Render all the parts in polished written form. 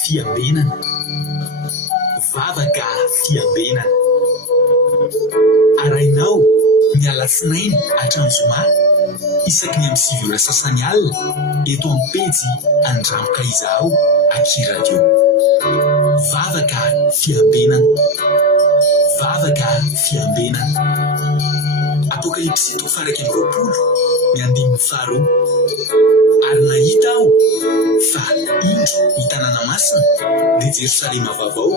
fiambenana, vavaka fiambenana. Arainao ny alatsinainy hatramin'ny zoma isaky ny amin'ny 7 ora sasany alina eto amin'ny pejy Andramboka Izaho Aky Radio. Vavaka fiambenana, vavaka fiambenana. Apokalipsy 3:20 ary nahita aho fa indro ny tanàna masina dia Jerosalema vaovao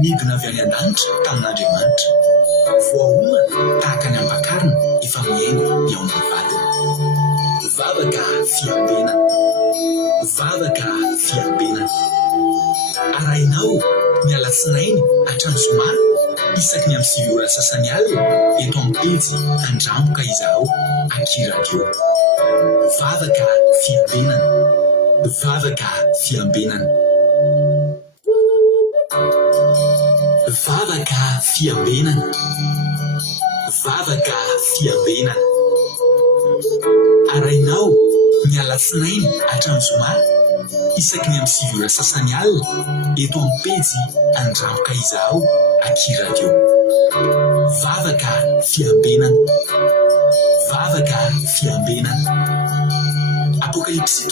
midina avy any an-danitra tamin'Andriamanitra, voahomana tahaka ny ambakarina efa miaingo eo amin'ny vatany. Vavaka fiambenana, vavaka fiambenana. Arainao ny alatsinainy hatramin'ny zoma isaky ny amin'ny 7 ora sasany alina eto amin'ny pejy Andramboka Izaho Aky Radio. Vavaka fiambenana, vavaka fiambenana. Vavaka fiambenana, vavaka fiambenana. Arainao ny alatsinainy hatramin'ny zoma isaky ny amin'ny 7 ora sasany alina eto amin'ny pejy Andramboka Izaho Aky Radio. Vavaka fiambenana, vavaka fiambenana. Apokalipsy 3:20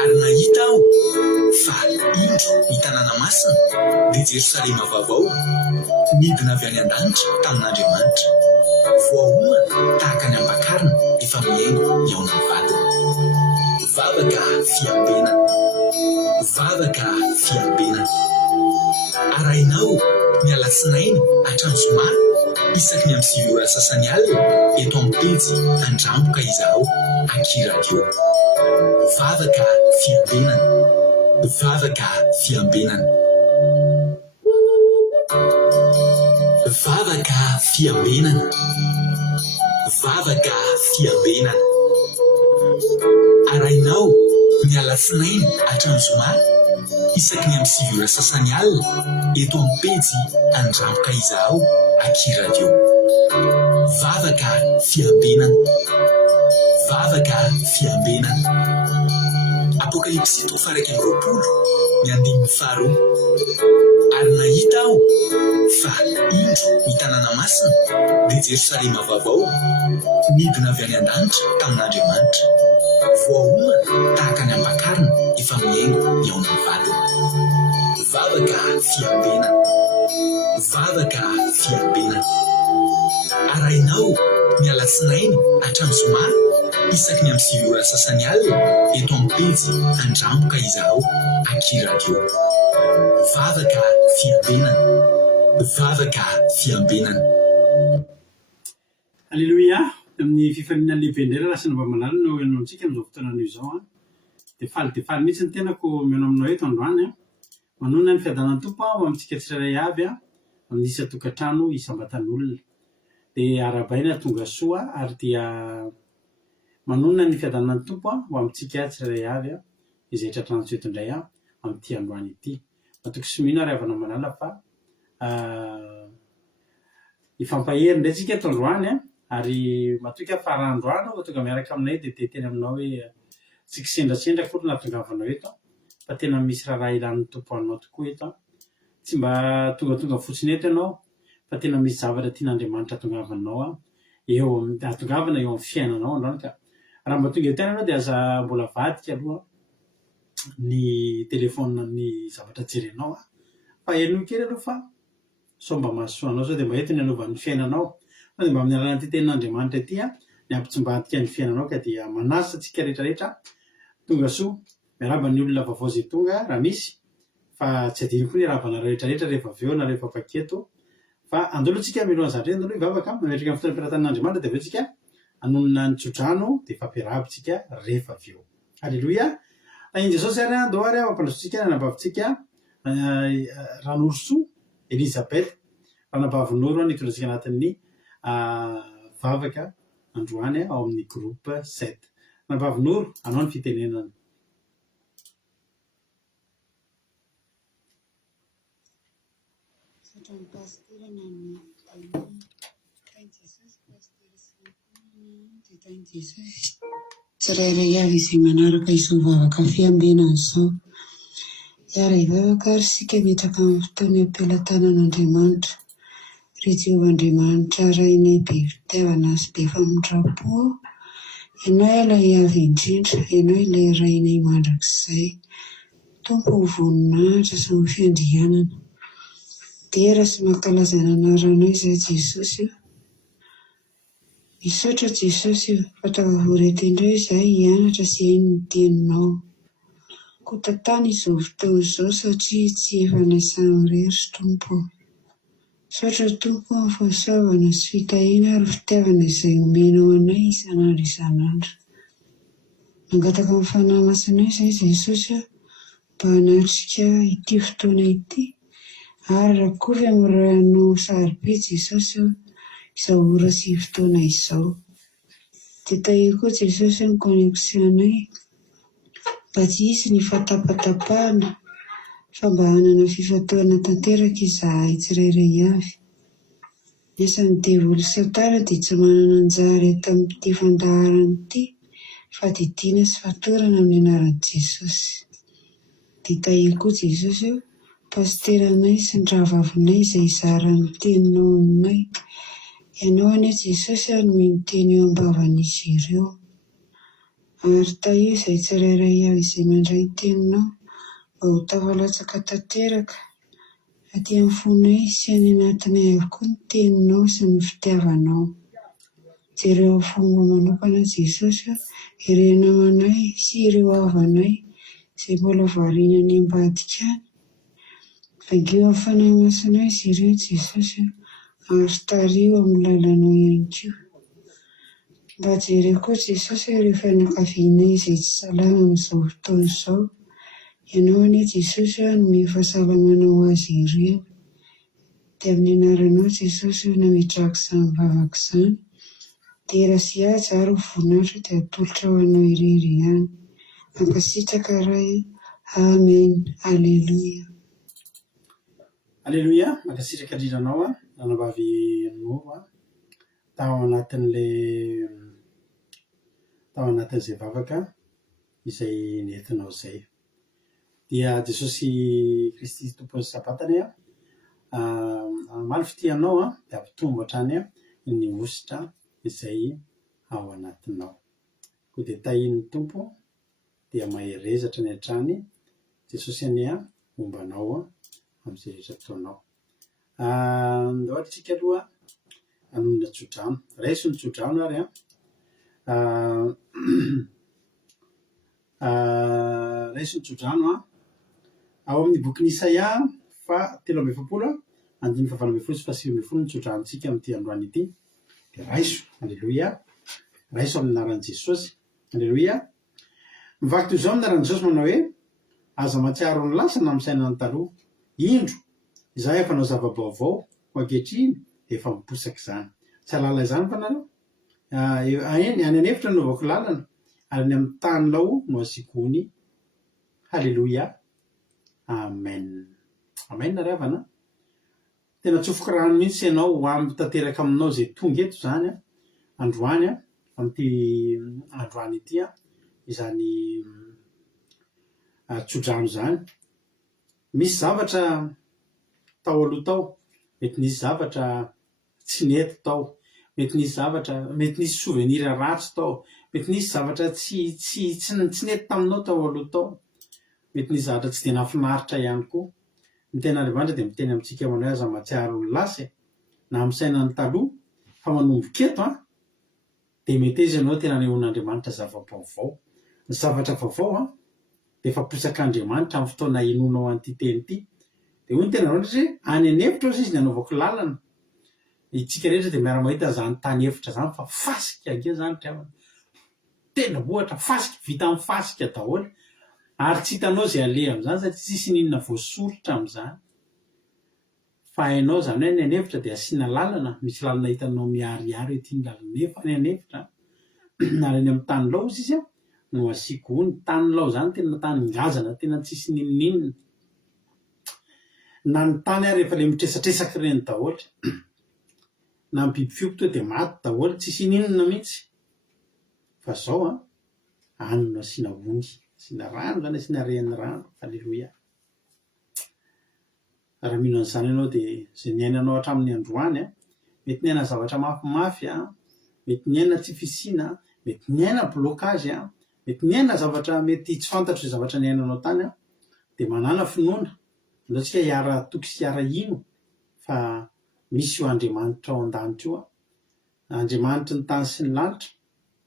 ary nahita aho fa indro ny tanàna masina dia Jerosalema vaovao midina avy any an-danitra tamin'Andriamanitra, voahomana tahaka ny ambakarina efa miaingo eo amin'ny vatany. Vavaka fiambenana, vavaka fiambenana. Arainao ny alatsinainy hatramin'ny zoma isaky ny amin'ny 7 ora sasany alina eto amin'ny pejy Andramboka Izaho Aky Radio. Vavaka fiambenana, vavaka fiambenana. Vavaka fiambenana, vavaka fiambenana. Arainao ny alatsinainy hatramin'ny zoma isaky ny amin'ny 7 ora sasany alina eto amin'ny pejy Andramboka Izaho Aky Radio. Vavaka fiambenana, vavaka fiambenana. Apokalipsy 3:20 ary nahita aho fa indro ny tanàna masina dia Jerosalema vaovao midina avy any an-danitra tamin'Andriamanitra, voahomana tahaka ny ambakarina efa miaingo eo amin'ny vatany. Vavaka fiambenana, vavaka fiambenana. Arainao ny alatsinainy hatramin'ny zoma isaky ny amin'ny 7 ora sasany alina eto amin'ny pejy Andramboka Izaho Aky Radio. Vavaka fiambenana, vavaka fiambenana. Alléluia. Amin'ny fifaninana lehibe indray lasina mba manala no enao antsika amin'izao fotoana izao dia faly mihitsy ny tenako miaino aminao eto androany manona ny fiadanan'ny tompo amintsika tsirairay avy amin'ny isa-tokantrano isambatan'olona dia arabaina tonga soa ary dia manona ny fiadanan'ny tompo ho amintsika tsirairay avy izay tratrantsy eto indray amin'ity androany ity. Matoky sy mino ary avana manala fa ifampahery indray tsika eto androany ary matoky faran'androany tonga miaraka aminay dia teny aminao hoe tsy kisendrasendra kory nahatongavanao eto fa tena misy raha ilan'ny tompo aminao tokoa eto. Tsy mba tonga fotsiny eto ianao fa tena misy zavatra tian'Andriamanitra ahatongavanao eo ahatongavana eo amin'ny fiainanao androany. Ka raha mba tonga eto ianao dia aza mbola vadika aloha ny telefônina ny zavatra jerenao fa eno kely aloha fa sao mba mahasoanao sao dia mba ento ny anaovan'ny fiainanao fa dia mba amin'ny alalan'ity tenin'Andriamanitra ity ny ampitsombahantika ny fiainanao ka dia manasa antsika rehetrarehetra tonga soa miaraba ny olona vaovao izay tonga raha misy fa tsy adino koa ny ravana rehetrarehetra rehefa avy eo na rehefa paketo fa andoloantsika milohan'ny zavatra andolo ivavaka mametraka amin'ny fotoana ampiaratan'Andriamanitra dia aveo tsika anonona ny tsodrano dia fampiarahaba-tsika rehefa avy eo. Alleluia. Tainy Jesosy ary andohary mampandrosotsika nanabavitsika Ranorosoa Elisabeth ranabavin'oro nitondrantsika anatin'ny vavaka androany ao amin'ny groupe 7. Ranabavin'oro anao ny fitenenana. Tainy Jesosy. tsirairay avy izay manaraka izao vavaka fiambina izao. Iara hivavaka ary sika mitaka amin'ny fotoana am-pelatanan'Andriamanitra. Ry Jehovan-Andriamanitra rainay be fitiavana sy be famindrapo, ianao ilay avy indrindra, ianao ilay rainay mandrakizay. Tompo ho voninahitra sy ho fiandrianana. Dera sy mankalaza ny anaranao izay Jesosy. Misaotra Jesosy, fatavavoreto indray izahay hianatra sy haino ny teninao. Kotatany izao fotoana izao satria tsy efa nasainy irery Tompo. Misaotra Tompo amin'ny fahasoavana sy fitahiana ary fitiavana izay omenao anay isan'andro isan'andro. Mangataka amin'ny fanahy masinao izay Jesosy mba hanatrika ity fotoana ity ary rakovy amin'ny ranao sarobidy Jesosy izao ora sy fotoana izao. Dia tahia koa Jesosy ny koneksionay mba tsy hisy ny fatapatapahana fa mba hanana fifantohana tanteraka izahay tsirairay avy. Isan'ny devoly Satana dia tsy manana anjara eto amin'ity fandaharana ity fa didiana sy fatorana amin'ny anaran'i Jesosy. Dia tahia koa Jesosy pasiteranay sy ny rahavavinay izay izara ny teninao aminay. Ianao anie Jesosy nomeny teny eo am-bavan'izy ireo. Ary tahia izay tsirairay avy izay mandray teninao mba ho tafalatsaka tanteraka aty amin'ny fonay sy any anatinay avokoa ny teninao sy ny fitiavanao. Jereo amin'ny fomba manokana Jesosy, ireo namanay sy ireo havanay izay mbola variana any ambadika any. Vangeo amin'ny fanahy masinao izy ireo Jesosy ary tario amin'ny lalanao ihany koa. Mba jereo koa Jesosy ireo fianakavianay izay tsy salama amin'izao fotoana izao. Ianao anie Jesosy nomeny fahasalamana ho azy ireny. Dia amin'ny anaranao Jesosy nametrahako izany vavaka izany. Dera sy aja ary ho voninahitra dia atolotra ho anao irery ihany. Mankasitraka ray. Amen. Alleluia. Alleluia. Mankasitraka indrindra anao ranavavy Noro tao anatin'izay vavaka izay nentinao izay. Dia Jesosy Kristy tompon'ny sabatany amaly fitianao dia ampitombo hatrany ny ositra izay ao anatinao. Koa dia tahian'ny Tompo dia maherezatra ny hatrany Jesosy ania mombanao amin'izay rehetra ataonao. Ohatra tsika aloha hanonona tsodrano. Raiso ny tsodrano ary raiso ny tsodrano ao amin'ny bokin'i Isaia 3:7-9 ny tsodranontsika amin'ity androany ity. Dia raiso, alleluia, raiso amin'ny anaran'i Jesosy, alleluia. Mivaky toy izao amin'ny anaran'i Jesosy manao hoe aza matsiaro ny lasana amin'ny sainany taloha. Indro izaho efa nanao zava-baovao ho ankehitriny dia efa miposaka izany. Tsy halala izany fa nareo. Any anefitra no naovako lalana ary ny amin'ny tanilao no asiako ony. Halleluia. Amen. Amen ry havana. Tena tsofoka rano mihitsy ianao ho tanteraka aminao izay tonga eto izany androany amin'ity androany ity izany tsodrano izany. Misy zavatra tao aloha tao, mety nisy zavatra tsy nety tao, mety nisy zavatra, mety nisy souvenir ratsy tao, mety nisy zavatra tsy nety taminao tao aloha tao, mety nisy zavatra tsy dia nahafinaritra ihany koa. Ny ten'Andriamanitra dia miteny amintsika manao aza matsiaro ny lasa na amin'ny sainany taloha fa manomboka eto dia mety izy ianao tena anehoan'Andriamanitra zava-baovao. Ny zavatra vaovao dia efa posak'Andriamanitra amin'ny fotoana hinonao an'ity teny ity. Dia hoy ny tena Andriamanitra hoe any anefitra izy ny anaovako lalana. Itsika rehetra dia miara-mahita izany tany efitra izany fa fasika age izany tiavana. Tena ohatra fasika, vita amin'ny fasika daholo. Ary tsy hitanao izay aleha amin'izany satria tsisy ninona voasoritra amin'izany. Fa hainao izany hoe ny anefitra dia asiana lalana, misy lalana hitanao miharihary ety ny lalana nefa ny anefitra. Ary any amin'ny tanilao izy no asiako ony. Tanilao izany tena tany ngazana, tena tsisy ninonninona. Na ny tany ary efa ilay mitresatresaka ireny daholo. Na ny biby fiompy tonga dia maty daholo, tsisy ninona mihitsy. Fa izao anona asiana ongy, asiana rano zany, asiana ren'ny rano. Alleloia. Raha mino an'izany ianao dia zay niainanao hatramin'ny androany a, mety niaina zavatra mafimafy a, mety niaina tsy fisiana, mety niaina blokazy a, mety niaina zavatra mety tsy fantatro ny zavatra niainanao tany a, dia manana finoana andaotsika hiara-toky sy hiara ino fa misy io Andriamanitra ao an-danitra io a, Andriamanitra ny tany sy ny lanitra,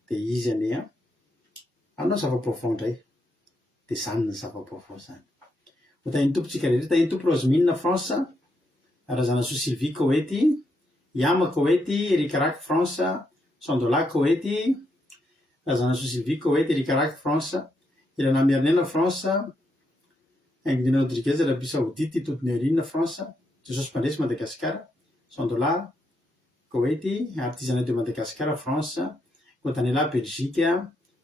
dia izy anie a anao zava-baovao indray, dia izany ny zava-baovao zany. Ho tahin'ny tompontsika rehetra, tahin'ny tompo Rosemina France, razana Soa Sylvie Koety, Yama Koety, Erika Raky France, Sandola Koety, razana Soa Sylvie Koety, Erika Raky France, Ilana Mernena France, Ainglina Rodriguez, Arabie Saoudite, Totony Arina France, Jesosy Mpandresy Madagasikara, Sandola Koety, Artisanat de Madagascar France, Cotanela Belgique,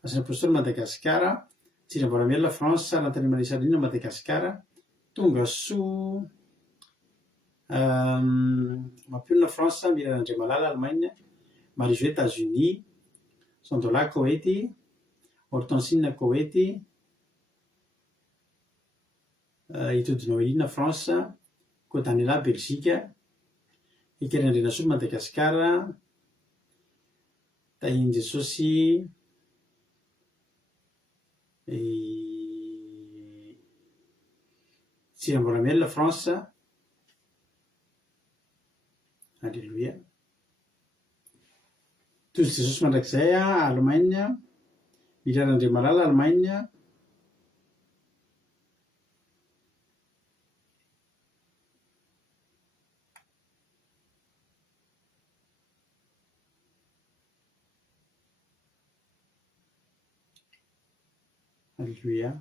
Asina Apôstôly Madagasikara, Tsiramboramela France, Lantany Marisalina Madagasikara, Tonga Soa Mampionina France, Mirana Andriamalala Allemagne, Marie-Jo États-Unis, Sandola Koety, Hortensine Koety, Itodinoina France, Cotanela Belgique, Ikerandrena Soa Madagasikara, Tahin Jesosy Tsiramboramela France. Alléluia. Tozy Jesosy mandrakizay a Allemagne, Mirana Andriamalala Allemagne, Alléluia.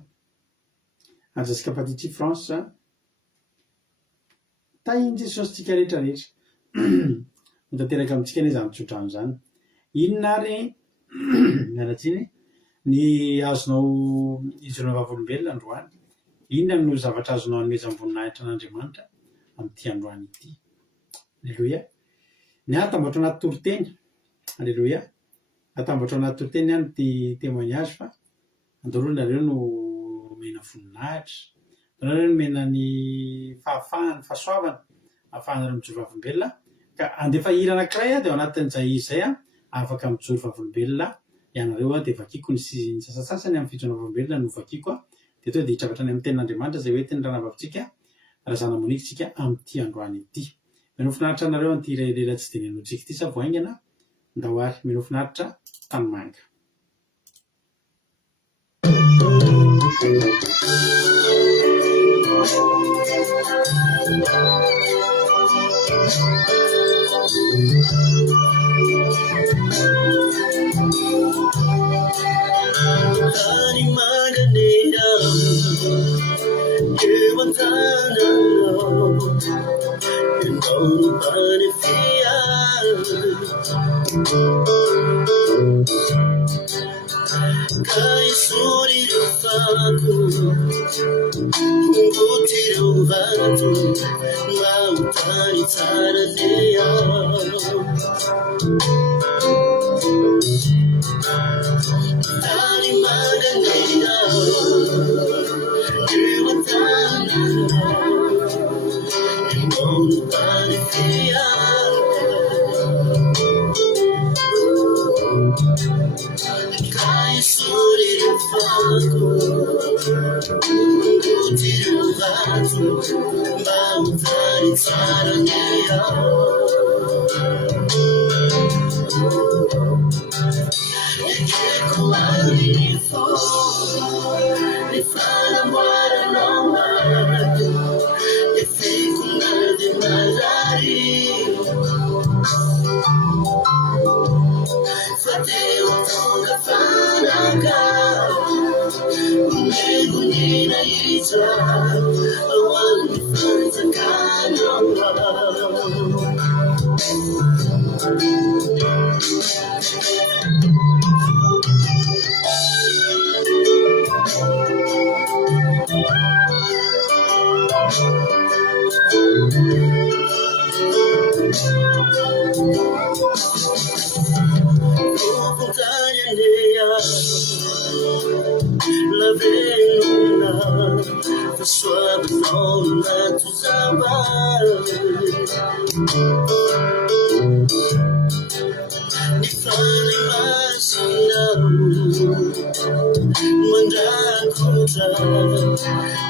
Anjasika Patiti France, tahin Jesosy tsika rehetrarehetra mitateraka amintsika anie izany tsotra amin'izany. Inona ary mialatsiny ny azonao hijoroana vavolombelona androany, inona no zavatra azonao hanomezam-boninahitra an'Andriamanitra amin'ity androany ity. Alleluia. Ny atamboatra anaty toroteny, alleluia, atamboatra anaty toroteny ihany ty témoignage fa andorolo nareo no mena voninahitra, nareo no mena ny fahafahany, fahasoavana ahafahanareo mijoro vavolombelona, ka andefa hira anankiray a dia ao anatin'izay izay a afaka mijoro vavolombelona ianareo a, dia vakiako ny sasasasany amin'ny fijoroana vavolombelona no vakiako a, dia to dia hitrafatra any amin'ny tenin'Andriamanitra izay hoentiny ranavavitsika razana monikitsika amin'ity androany ity. Mino finaritra anareo an'ity lela tsy dia nenotsika ity sa voaingana ndahoary, mino finaritra tanimanga. velona fa soavinao nato zavary ny fany masinao mandrakotra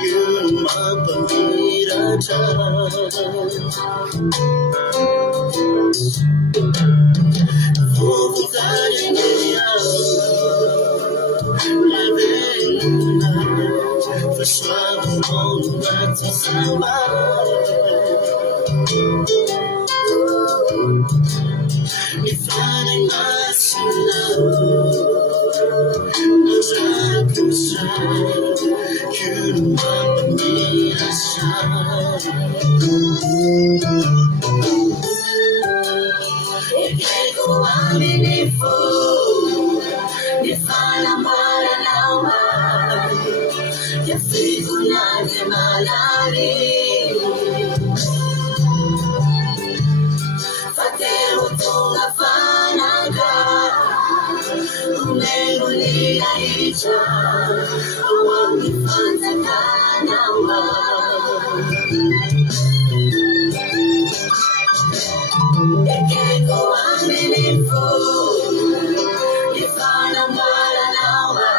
io mampamiratra vovontarineao la velona fa soavinao nato zavary ny fany masinao mandrakotra io mampamiratra ekeko aminy fo ny fanamboaranao yafikonany malary fatero tonga fanaka umengonila ija awangi fantakanawa ekeko amini fo ifana mbaranawa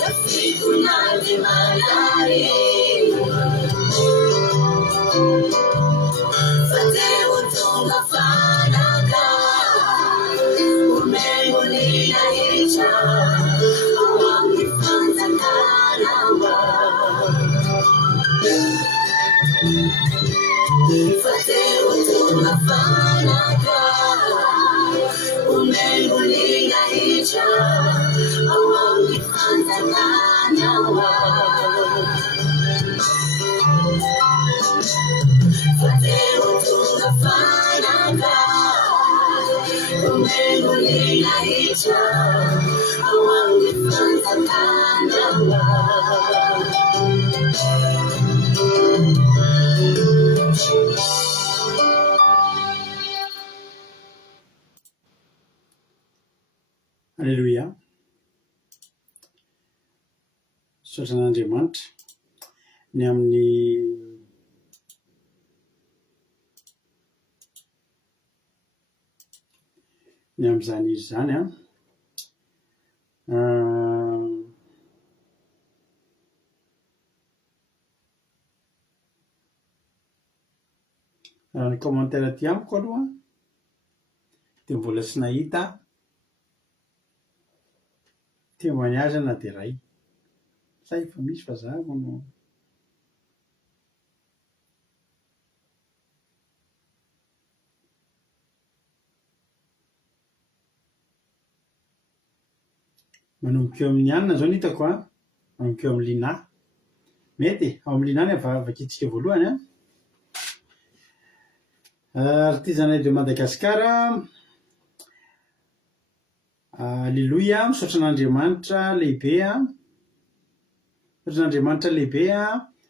yafikunani malari fatero tonga fanaka umengonila ija awangi fantakanawa fatero tonga fanaka umengonila ija awangi fantakanawa fatero tonga fanaka umengonila ija awangi fantakanawa Alléluia. Sotran'Andriamanitra ny amin'ny amin'izany izy zany ny commentaire aty amiko aloha dia mbola tsy nahita témoignage na dia ray sa efa misy fa za manao manomboka eo amin'ny anina zao nitako manomboka eo amin'ny lina mety ao amin'ny lina ny avakitsika voalohany artizanay de Madagasikara. Alleluia, misaotra an'Andriamanitra lehibe misaotra an'Andriamanitra lehibe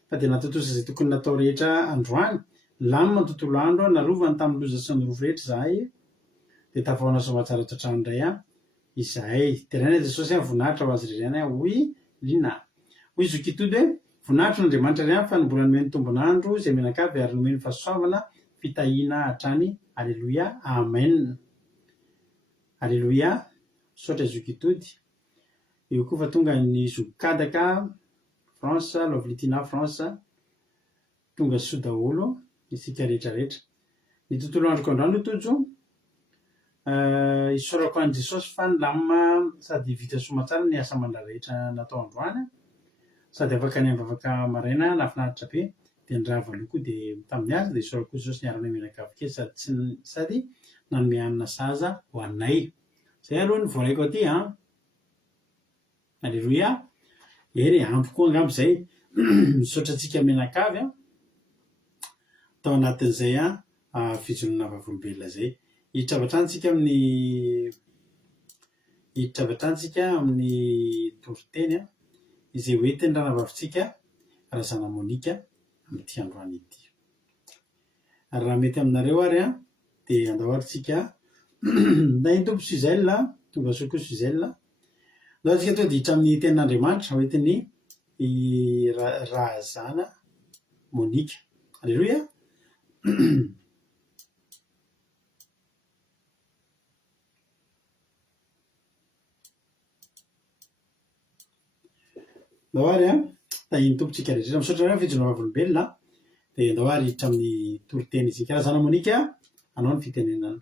fa dia natatosa izay tokony natao rehetra androany lamina ny tontolo andro narovany tamin'ny loza sy ny rovo rehetra zahay dia tafahoana somatsara toatrandray izahay teraina Jesosy voninahitra ho azy rirany hoy lina hoy zokitody hoe voninahitra n'Andriamanitra ry fa mbola nomeny tombonandro izay menakavy ary nomeny fahasoavana fitahiana hatrany. Alleluia, amen. Alleluia, misaotra zokitody. Eo koa fa tonga ny zokadaka France, lovilitina France, tonga soa daholo isika rehetrarehetra. Ny tontolo androko androany tojo isorako an' Jesosy fa nilamina sady vita somatsara ny asa aman-drahararehetra natao androany sady afaka ny ambavaka maraina nafinaritra be dia nirava loha koa dia tamin'ny azy dia isorako Jesosy niarana menakavy kely sady nanome hanina saza ho anay. Zay aloha ny voaraiko aty Alleluia. Eny ampy koa angambo zay misaotra antsika menakavy tao anatin'izay fijonona vavolombelona zay hiditra avatrantsika amin'ny toriteny izay hoentiny ranavavitsika razana Monika amin'ity androany ity. Ary raha mety aminareo ary dia andao ary tsika nainy tompo Suzelle tonga soa koa Suzelle Ndao tsika to ditra amin'ny tenin'Andriamanitra hoentiny Razana Monika. Alleluia. Ndao ary tahiny tompontsika rehetra misaotra rano fijoroana olombelona dia ndao ary hiditra amin'ny toriteny isika. Razana Monika, anao ny fitenenana.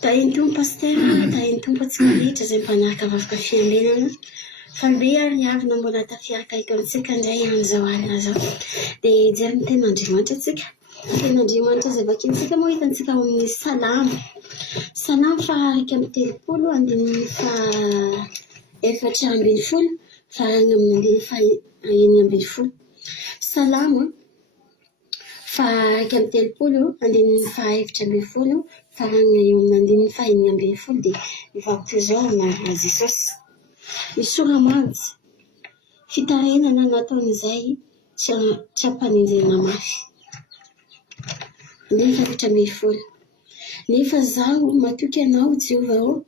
Tahiny tompo paster, tahiny tompo atsika rehetra izay mpanaraka vavoka fianbenana. Falbe ary avy nambola tafiaraka eto amintsika indray amin'izao alina zao. Dia jery ny ten'Andriamanitra atsika. Ten'Andriamanitra izay vakintsika moa hitantsika ao amin'ny salamo. Salamo faharaiky amin'ny 30, andininy efatra ambin'ny folo, farany amin'ny andininy enina ambin'ny folo. Salamo faharaiky amin'ny 30, andininy efatra ambin'ny folo, farany eo amin'ny andininy enina ambin'ny folo. Dia mivako zao amin'arina Jesosy. Misoramantsy fitarenana nataon'izay tsy ampanenjena mafy. Nefa efatra ambin'ny folo. Nefa zaho matoky anao Jehovah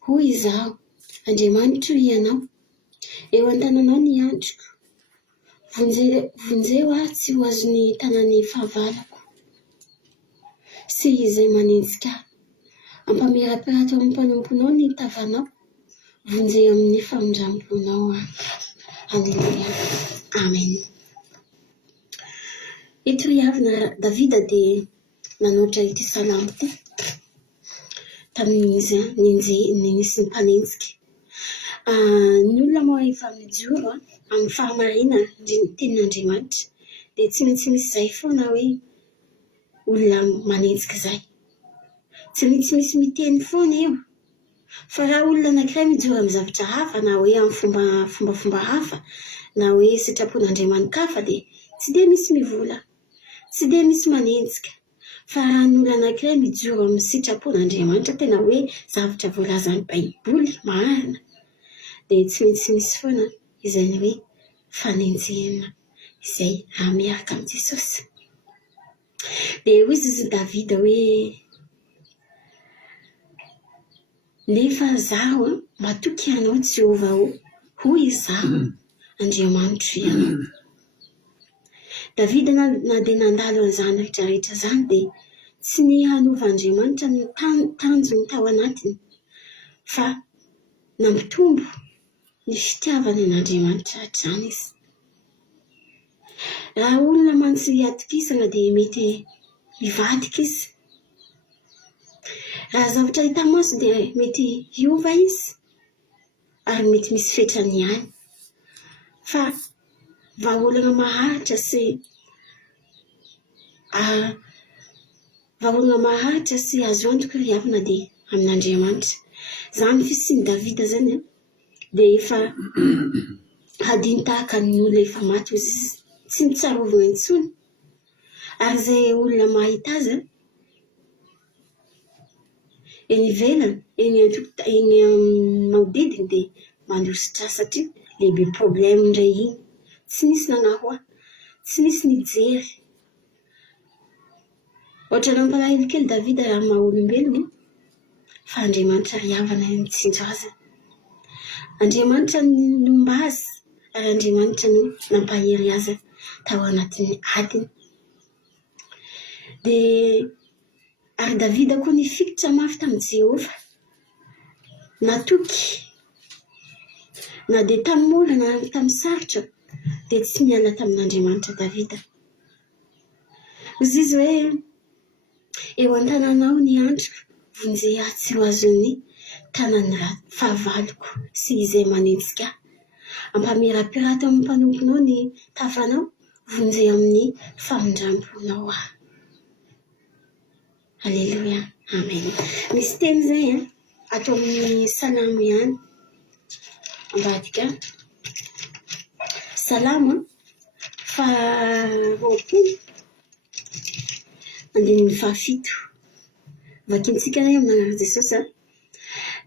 hoy izaho, Andriamanitra ianao, eo an-tananao ny androko. Vonjeo aho tsy ho azon'ny tanany fahavalako. Sy izay manenjika. Ampamirapirato amin'ny mpanomponao ny tavanao. Vonjeo amin'ny famindramponao aho. Alleluia. Amen. Ito ry avy Davida dia nanoatra ity salamo ity tamin'izy nisy ny mpanenjika. Ny olona moa efa mijoro amin'ny fahamarina tenin'Andriamanitra dia tsy maintsy misy izay foana hoe olona manenjika izay. Tsy maintsy misy miteny foana eo. Fa raha olona anankiray mijoro amin'ny zavatra hafa na hoe amin'ny fombafomba hafa na hoe sitrapon'Andriamanitra hafa dia tsy dia misy mivola, tsy dia misy manenjika. Fa raha ny olona anankiray mijoro amin'ny sitrapon'Andriamanitra tena hoe zavatra voalazan'ny Baiboly marina dia tsy maintsy misy foana izay ny hoe fanenjehana izay raha miaraka amin'ny Jesosy. Dia hoy izy Davida hoe nefa zaho matoky anao Jehovah hoy izaho, Andriamanitra ianao. Davida na dia nandalo an'izany rehetrarehetra zany dia tsy ny hanova Andriamanitra ny tanjony tao anatiny fa nampitombo ny fitiavana an'Andriamanitra hatrany izy. Raha olona mantsy atokisana dia mety mivadika izy. Raha zavatra hita maso dia mety hiova izy ary mety misy fetrany ihany. Fa vahaolana maharitra sy azo antoka ry havana dia amin'Andriamanitra. Zany fisiany Davida zany dia efa hadiny tahaka ny olona efa maty izy, tsy mitsarovana intsony. Ary izay olona mahita azy eny ivelany, eny manodidiny dia mandositra satria lehibe problème indray iny. Tsy misy nanahoa, tsy misy nijery. Ohatra nampalahelo kely Davida raha maha olombelona fa Andriamanitra ry havana mitsinjo azy. Andriamanitra nomba azy ary Andriamanitra no nampahery azy tao anatin'ny adiny. Dia ary Davida koa nifikitra mafy tamin'i Jehovah. Natoky na dia tamin'ny mola na tamin'ny sarotra dia tsy miala tamin'Andriamanitra Davida. Izy izy hoe eo an-tananao ny androko, vonjeo aho tsy ho azon'ny tanany fahavaloko sy izay manenjika. Ampamirapirato amin'ny mpanomponao ny tavanao, vonjeo amin'ny famindramponao aho. Alleluia. Amen. Misy teny zay atao amin'ny salamo ihany ambadika. Salamo faharoapolo andininy fahafito. Vakintsika eo amin'ny anarana Jesosy.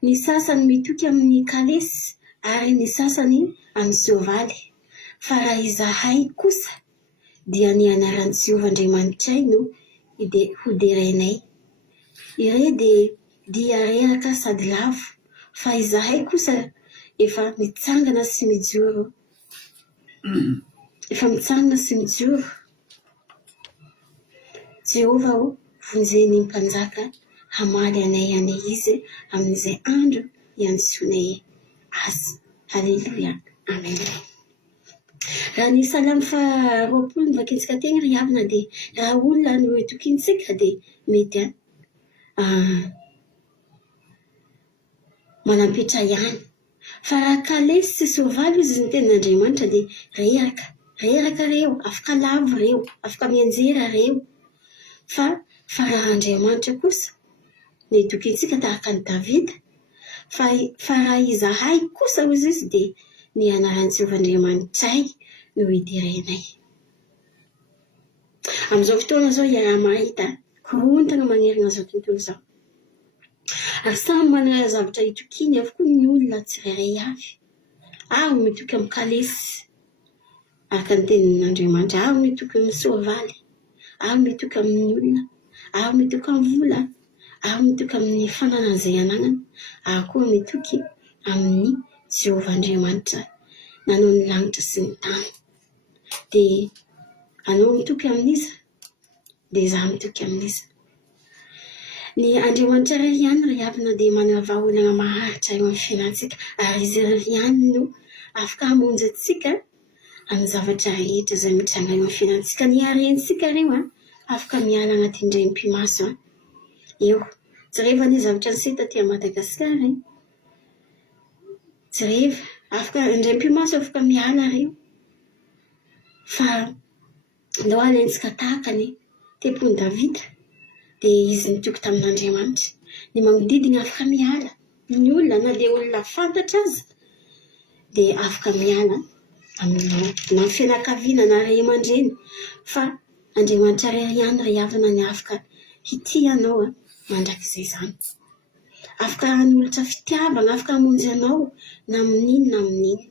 Ny sasany mitoky amin'ny kalesy ary ny sasany amin'ny soavaly. Fa raha izahay kosa dia ny anaran'i Jehovah Andriamanitray no hoderenay. Ire dia dia reraka sady lavo fa izahay kosa efa mitsangana sy mijoro Jehova vonjeny mpanjaka hamaly anay izy amin'izay andro iantsonay azy. Haleluia, amen. Raha ny salamo 20 vaketsika tena ry havana dia raha olona no tokintsika dia mety manampetra ihany. Fa raha kalesy sy soavaly izy ny tenin'Andriamanitra dia reraka reo, afaka lavo reo, afaka mianjera reo. Fa raha Andriamanitra kosa ny tokintsika tahaka ny Davida, fa raha izahay kosa hozy izy dia ny anaran'i Jehovahandriamanitray no idirenay. Amin'izao fotoana zao raha mahita korontana manerana zao tontolo zao. Ary samy manana zavatra hitokiny avokoa ny olona tsirairay avy. Ao mitoky amin'ny kalesy araka ny tenin'Andriamanitra, ao mitoky amin'ny soavaly, ao mitoky amin'ny olona, ao mitoky amin'ny vola, ao mitoky amin'ny fananana izay ananana, ao koa mitoky amin'ny Jehovahandriamanitra nanao ny lanitra sy ny tany. Dia anao mitoky amin'iza dia izaho mitoky amin'iza. Ny Andriamanitra iray ihany ry havana dia manana vahaolana maharitra eo amin'ny fiainantsika, ary izy iray ihany no afaka hamonjy antsika amin'ny zavatra rehetra izay mitranga eo amin'ny fiainantsika. Ny harentsika reo afaka miala anatin'ny rem-pimaso. Eo, jereva ny zavatra nisy taty Madagasikara. Jereva, afaka ny rem-pimaso afaka miala reo. Fa ndao alaintsika tahaka ny tempony Davida dia izy nitoky tamin'Andriamanitra. Ny manodidina afaka miala. Ny olona na dia olona fantatra aza dia afaka miala aminao na fianakaviana na ray aman-dreny. Fa Andriamanitra iray ihany ry havana ny afaka hitianao mandrakizay izany. Afaka hanolotra fitiavana, afaka hamonjy anao na amin'inona na amin'inona.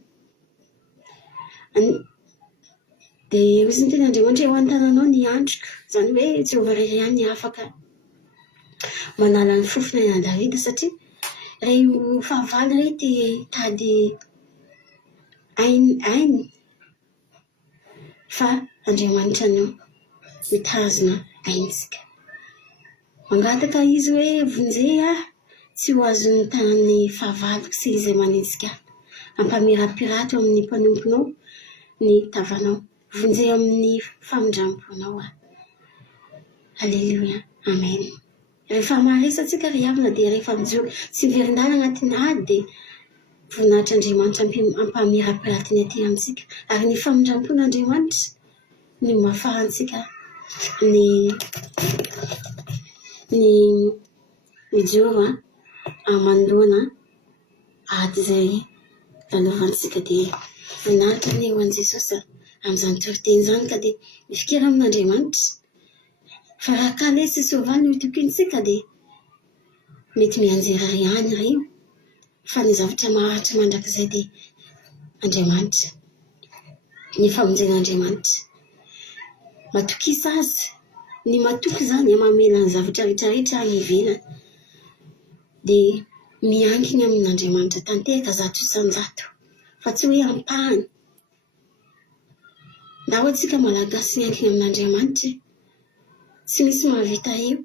Dia hozy ny tenin'Andriamanitra eo an-tananao ny androka, izany hoe Jehova iray ihany ny afaka manala ny fofona an'i Davida, satria reo fahavalo rety tady ainy fa Andriamanitra no mitazona aintsika. Mangataka izy hoe vonjea tsy ho azon'ny tanan'ny fahavaloko sy izay manintsika. Ampamirapirato amin'ny mpanomponao ny tavanao. Vonjea amin'ny famindramponao. Haleluia, amen. Rehefa maharesatsika ry havana dia rehefa mijoro tsy miverindala anatin'ny ady dia voninahitry'Andriamanitra ampamirapiraty aty amintsika. Ary ny famindrampon'Andriamanitra ny mahafahantsika ny mijoro manoloana ady izay lalovantsika. Dia voninahitra ny eo an' Jesosy amin'izany toriteny izany ka dia mifikira amin'Andriamanitra. Fa raha kalesy sy soavaly no tokintsika dia mety mianjera ihany reo. Fa ny zavatra maharitra mandrakizay dia Andriamanitra, ny famonjen'Andriamanitra. Matokisa azy, ny matoky izany mamela ny zavatra rehetrarehetra any ivelany. Dia miankina amin'Andriamanitra tanteka zato isan-jato, fa tsy hoe ampahany. Ndao antsika malagasy miankina amin'Andriamanitra, tsy misy mahavita eo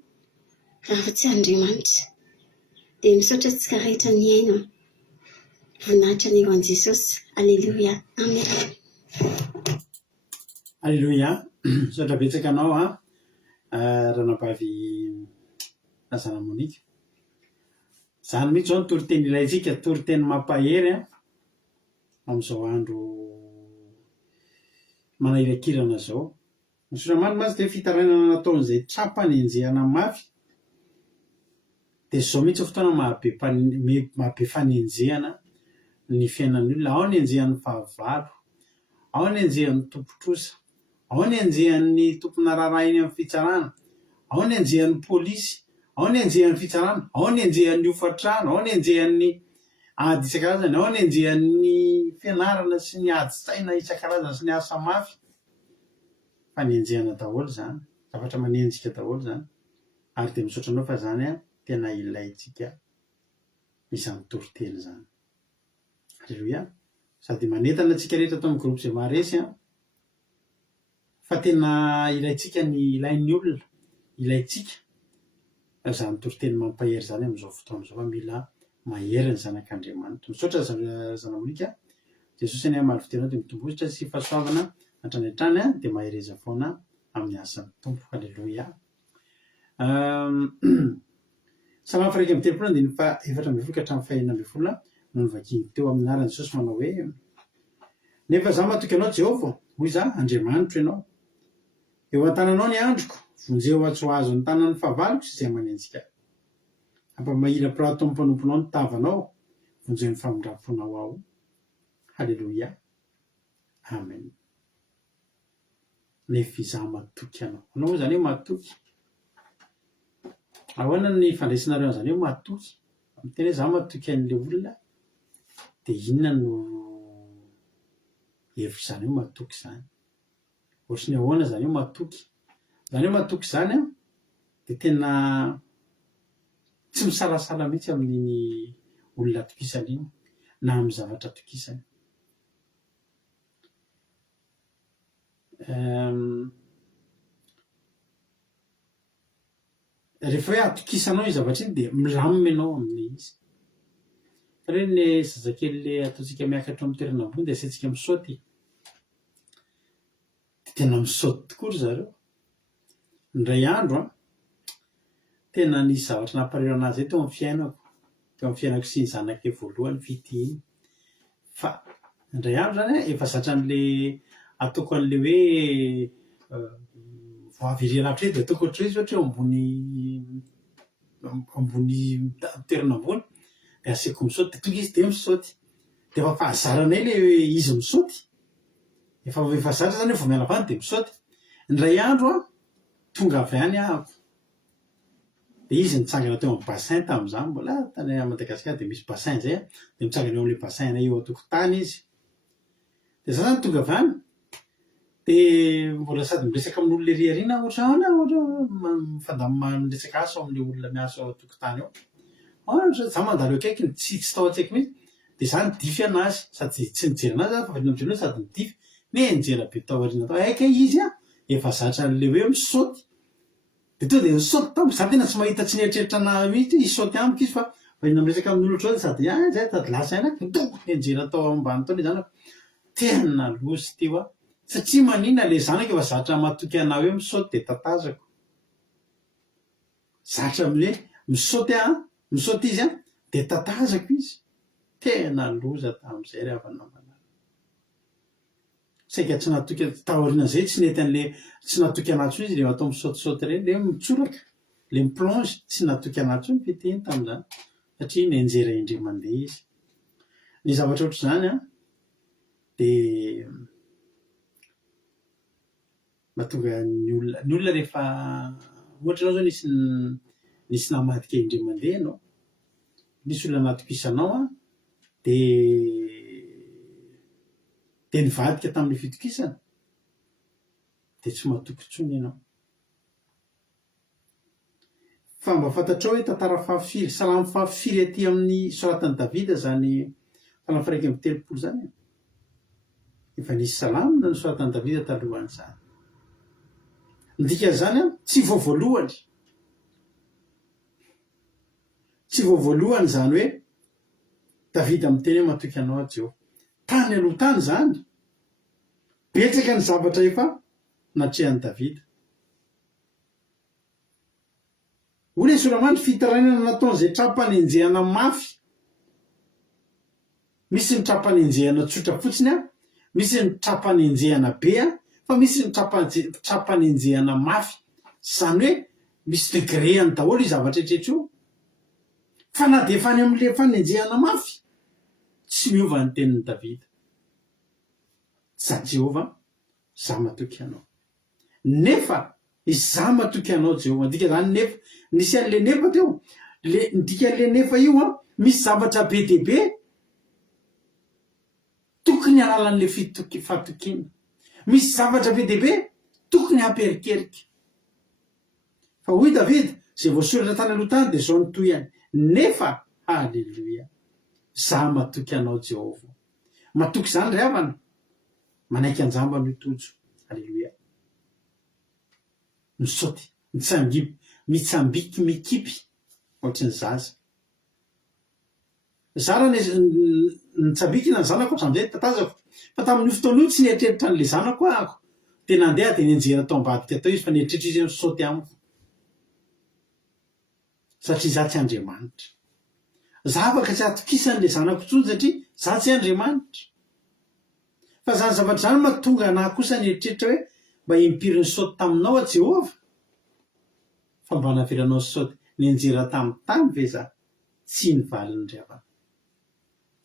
raha tsy Andriamanitra. Dia misaotra antsika rehetra ny aina. Voninahitra ny eo an' Jesosy. Aleluia, amen. Aleluia. Misaotra betsaka anao ranabavy Lazana Monika. Izany mihitsy zao ny toriteny ilayntsika, toriteny mampahery amin'izao andro manairakirana zao. Ny Soramany mazy dia fitarainana nataon'izay trapany enjehana mafy. Dia zao mihitsy fotoana mahabe fanenjehana ny fiainan'ny olona. Ao ny enjehan'ny fahavalo, ao ny enjehan'ny tompotrosa, ao ny enjehan'ny tompona rarahiny amin'ny fitsarana, ao ny enjehan'ny polisy, ao ny enjehan'ny fitsarana, ao ny enjehan'ny ofatrano, ao ny enjehan'ny ady isan-karazany, ao ny enjehan'ny fianarana sy ny ady saina isan-karazany sy ny asa mafy. Fanenjehana daholo izany, zavatra manenjika daholo izany. Ary dia misaotra anao fa izany tena ilayntsika izany toriteny zany. Alleloia. Sady manentana antsika rehetra atao amin'ny groupe zay maharesy fa tena ilayntsika ny ilain'ny olona, ilayntsika zany toriteny mampahery zany amin'izao fotoana zao fa mila mahery ny zanak'Andriamanitra. Misaotra zanamonika Jesosy any amaly fitena dia mitombohitra sy fahasoavana hatrany hatrany dia mahereza foana amin'ny asan'ny tompo. Alleloia. Salama faraika amin'ny telopolo andiny fa efatra ambin'ny folo ka hatramin'ny fahaenina ambin'ny folo no nivakiny teo amin'ny anaran'i Jesosy manao hoe nefa za matoky anao Jehova, hoy za Andriamanitra ianao. Eo an-tananao ny androko, vonjeo atsy ho azo ny tanan'ny fahavaloko sy izay manenjika. Ampamahila pirato amin'ny mpanomponao ny tavanao, vonjeo ny famindraponao ao. Halleluia. Amen. Nefa izaho matoky anao. Anao zany hoe matoky. Ahoana ny fandraisinareo zany hoe matoky? Amin'ny teny hoe izaho matoky an'ilay olona dia inona no hevitra zany hoe matoky zany? Ohatrany ahoana zany hoe matoky? Zany hoe matoky zany dia tena tsy misalasala mihitsy amin'iny olona tokisana iny na amin'ny zavatra tokisana. Rehefa hoe atokisanao io zavatra iny dia milamina ianao amin'ny izy. Ary ny zazakely le ataontsika miakatra amin'ny toerana ambony dia asaintsika misaoty. Dia tena misaoty tokoa ry zareo. Indray andro tena nisy zavatra nampahareo anazy teo amin'ny fiainako sy ny zanakay voalohany fity iny. Fa indray andro zany efa zatra an'le ataoko an'le hoe voavy ery lavitra dia ataoko ohatra hoe ohatra ambony toerana ambony dia asiako misaoty dia tonga izy dia misaoty. Dia efa fahazaranay le izy misaoty. Efa zatra zany vao miala avany dia misaoty. Indray andro tonga avy any ahako. Dia izy nitsangana teo amin'ny bassin tamin'izany, mbola tany Madagasikara dia misy bassin zay dia mitsangana eo amin'ilay bassin eo an-tokotany izy. Dia za zany tonga avy any dia mbola sady miresaka amin'olona ery ariana ohatrany miresaka asa amin'ilay olona miasa ao an-tokotany ao. Za mandalo akaiky tsy tao an-tsaiko mihitsy dia za nidify anazy sady tsy nijery anazy fa mijery sady nidify nienjera be tao aoriana tao aika izy efa zatra an'ilay hoe misaoty. Dia tonga dia misaoty tamiko za tena tsy mahita tsy nieritreritra anahy mihitsy hisaoty amiko izy fa varina miresaka amin'olona ohatr'izao sady zay tady lasa aina midoko nienjera tao ambany tao ilay zanako. Tena lozy teo satria maninona ilay zanako efa zatra matoky anahy hoe misaoty dia tatazako. Zatra amin'hoe misaoty izy dia tatazako izy. Tena loza tamin'izay rehefa namana. Saika tsy natoky taoriana zay tsy nety an'le tsy natoky anahy tsony izy rehefa atao misaotisaoty ireny le mitsoraka le miplonge tsy natoky anahy tsony fiteny tamin'izany satria nienjera indray mandeha izy. Ny zavatra ohatr'izany dia mahatonga ny olona rehefa ohatra ianao zao nisy namadika indray mandeha ianao, nisy olona natokisanao dia nivadika tamin'ny fitokisana dia tsy matoky intsony ianao. Fa mba fantatrao hoe tantara fahafiry, salamy fahafiry aty amin'ny soratan'i Davida zany salamy faha 1:30 zany. Efa nisy salamina ny soratan'i Davida talohan'izany. Ndika zany tsy voavoalohany. Tsy voavoalohany zany hoe Davida miteny hoe matoky anao Jehova. Tany aloha tany zany. Betsaka ny zavatra efa natrehan'i Davida. Hoy Soramandry fitarainana nataon'izay trapany enjehana mafy. Misy ny trapany enjehana tsotra fotsiny misy ny trapany enjehana be fa misy ny trapany enjehana mafy. Zany hoe misy degréany daholo io zavatra rehetra io. Fa na dia efa any amin'ilay fanenjehana mafy tsy miova ny tenin'i Davida. Za Jehova, za matoky anao. Nefa izaho matoky anao Jehova. Ndika zany nefa nisy an'le nefa teo. Ndika an'le nefa io misy zavatra be dia be tokony halalan'le fahatokiana. Misy zavatra be dia be tokony hamperikerika. Fa hoy Davida, zay voasoratra tany aloha tany de zao ny toy ihany nefa halleloia za matoky anao Jehova matoky zany ry havana manaiky anjamba no itojo halleloia misaoty mitsambiky mikipy ohatry ny zaza zara nitsabiky na ny zanako ohatran'izay tatazako fa tamin'ny fotoana io tsy nieritreritra n'le zanako ahako de nandeha de nianjera tao ambadika tao izy fa nieritreritra izy misaoty amiko satria za tsy Andriamanitra za afaka tsy atokisan'le zanako tsony satria za tsy Andriamanitra fa zany zavatra zany mahatonga anahy kosa nieritreritra hoe mba impiry ny saoty taminao a Jehova fa mba naveranao saoty nianjera tamin'ny tany ve za tsy nivaliny ry havana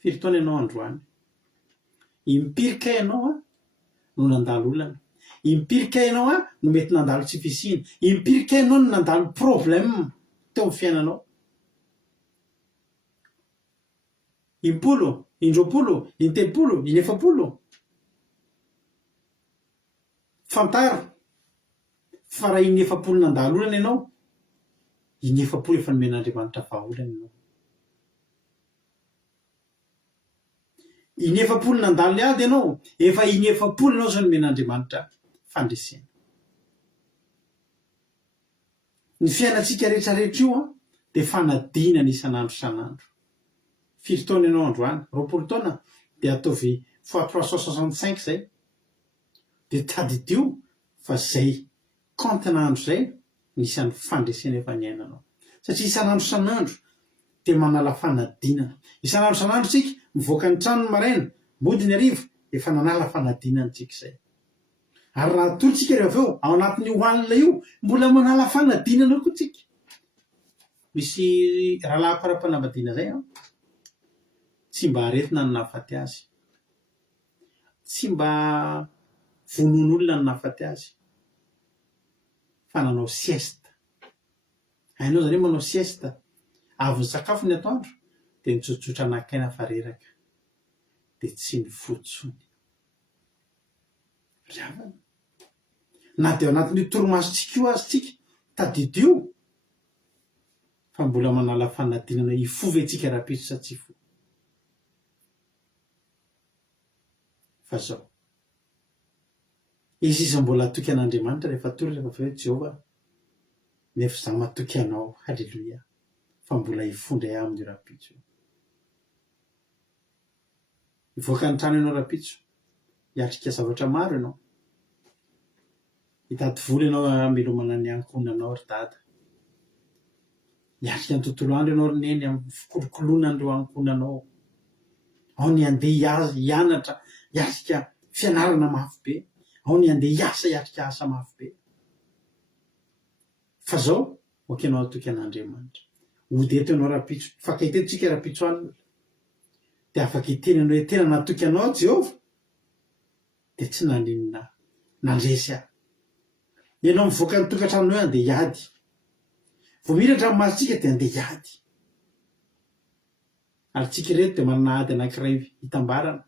firy taona ianao androany impirika ianao a no nandalo olana impirika ianao a no mety nandalo tsy fisina impirika ianao no nandalo problème teo amin'ny fiainanao impolo indroapolo intelopolo inefapolo fantaro fa raha inefapolo nandalo olana ianao inefapolo efa nomen'Andriamanitra vahaolana ianao inefapolo nandalo ny ady ianao efa inefapolo ianao zao nomen'Andriamanitra fandresena ny fiainatsika rehetrarehetra io a de fanadinana isan'andro isan'andro firy taona ianao androany roapolo taona de ataovy fois 365 zay de tadidio fa zay kantinandro zay nisan'ny fandresena efa niainanao satria isan'andro isan'andro de manala fanadinana isan'andro isan'andro tsika mivoaka ny trano maraina mody ny arivo efa nanala fanadinana tsika zay ary raha torotsika rehefa aveo ao anatin'ny hoanina io mbola manala fanadinana koa tsika misy rahalahako ara-panambadiana zay a tsy mba aretina ny nahafaty azy tsy mba vonon'olona ny nahafaty azy fa nanao siesta hainao zany hoe manao siesta avy ny sakafo ny atoandro de nitsotsotra anakaina fa reraka de tsy ny fotsony ry havana na de ao anatin'io torimasotsika io azy tsika tadidio fa mbola manala fanadinana ifovy atsika rapitso sa tsy fo fa zao izy izy mbola atoky an'Andriamanitra rehefa tory rehefa aveo Jehova nefa za matoky anao halleloia fa mbola hifondra ahy amin'ny rapitso ivoaka ny trano ianao rapitso hiatrika zavatra maro ianao hitady vola ianao amelomana ny ankonanao ry dada hiatrika ny tontolo andro ianao ry neny amin'ny fikolokoloana an'ireo ankonanao ao ny andeha hianatra hiatrika fianarana mafy be ao ny andeha hiasa hiatrika asa mafy be fa zao oka ianao atoky an'Andriamanitra ody eto ianao rapitso fakahitetsika rapitso alina de afaka hiteny ianao hoe tena natoky anao Jehova de tsy naninona nandresy aho ianao mivoaka ny tokantrano hoe andeha hiady vo miratra amin'ny masitsika de andeha hiady ary tsika reto de manana ady anankiray hitambarana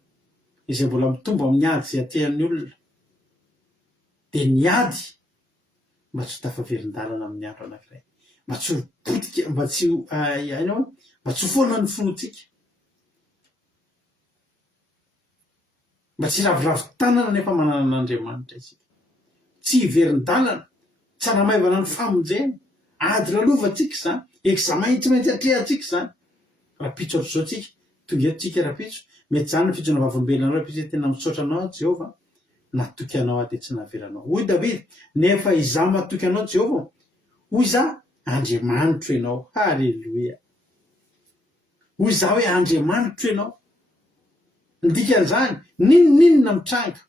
izay mbola mitombo amin'ny ady zay atehan'ny olona de niady mba tsy ho tafaverin-dalana amin'ny andro anankiray mba tsy ho potika mba tsy ho ainao mba tsy ho foana ny fonotsika mba tsy raviravo tanana nefa manana an'Andriamanitra isika tsy hiverin-dalana tsy hanamaivana ny famonjena ady lalova tsika zany examen tsy maintsy atrehantsika zany rapitso ohatr'izao tsika tonga eto tsika rapitso mety zany ny fijona vavolombelonanao rapitso tena misaotra anao Jehova natoky anao de tsy naveranao hoy Davida nefa iza matoky anao Jehova hoy za Andriamanitra ianao halleloia hoy za hoe Andriamanitra ianao ndikan'izany ninona mitranga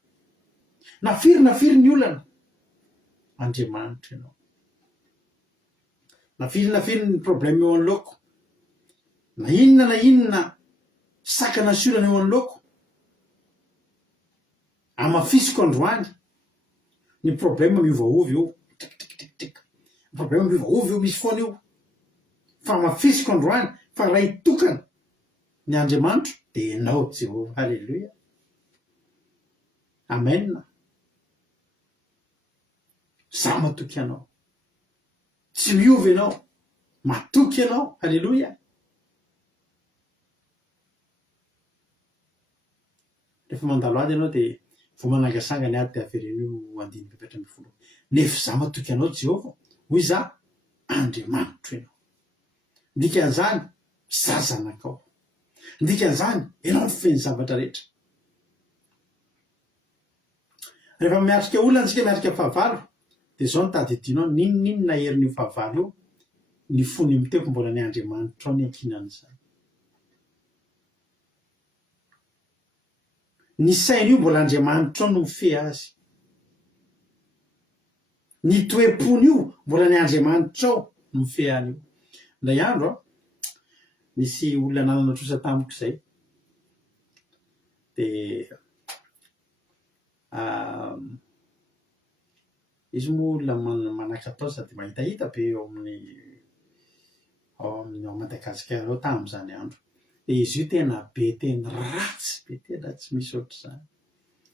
nafiry ny olana Andriamanitra ianao nafiry ny problème eo anoloko na inona sakana siolana eo anoloko amafisiko androany ny problème miovaova io problème miovaova io misy foana io fa amafisiko androany fa raha hitokana ny Andriamanitra de ianao Jehova halleloia amen za matoky anao tsy miova ianao matoky ianao. Halleloia. Rehefa mandalo ady ianao dia vao manangasangany ady dia averen'io andiny mipetra amby folo. Nefa za matoky anao Jehovah, hoy za Andriamanitra ianao. Ndikan'izany zazanakao. Ndikan'izany ianao ny feny zavatra rehetra. Rehefa miatrika olona antsika miatrika fahavalo dia zao no tadidinao ninona herin'io fahavalo io ny fony miteko mbola ny Andriamanitra ao ny ankinan'izany. Ny sainy io mbola Andriamanitra ao no mife azy. Ny toepony io mbola ny Andriamanitra ao no mife an'io. Ndray andro nisy olona nanana trosa tamiko izay dia izy moa olona manakatao sady mahitahita be ao amin'ny Madagasikara ao tamin'izany andro. Dia izy io tena be teny ratsy, be tena tsy misy ohatr'izany.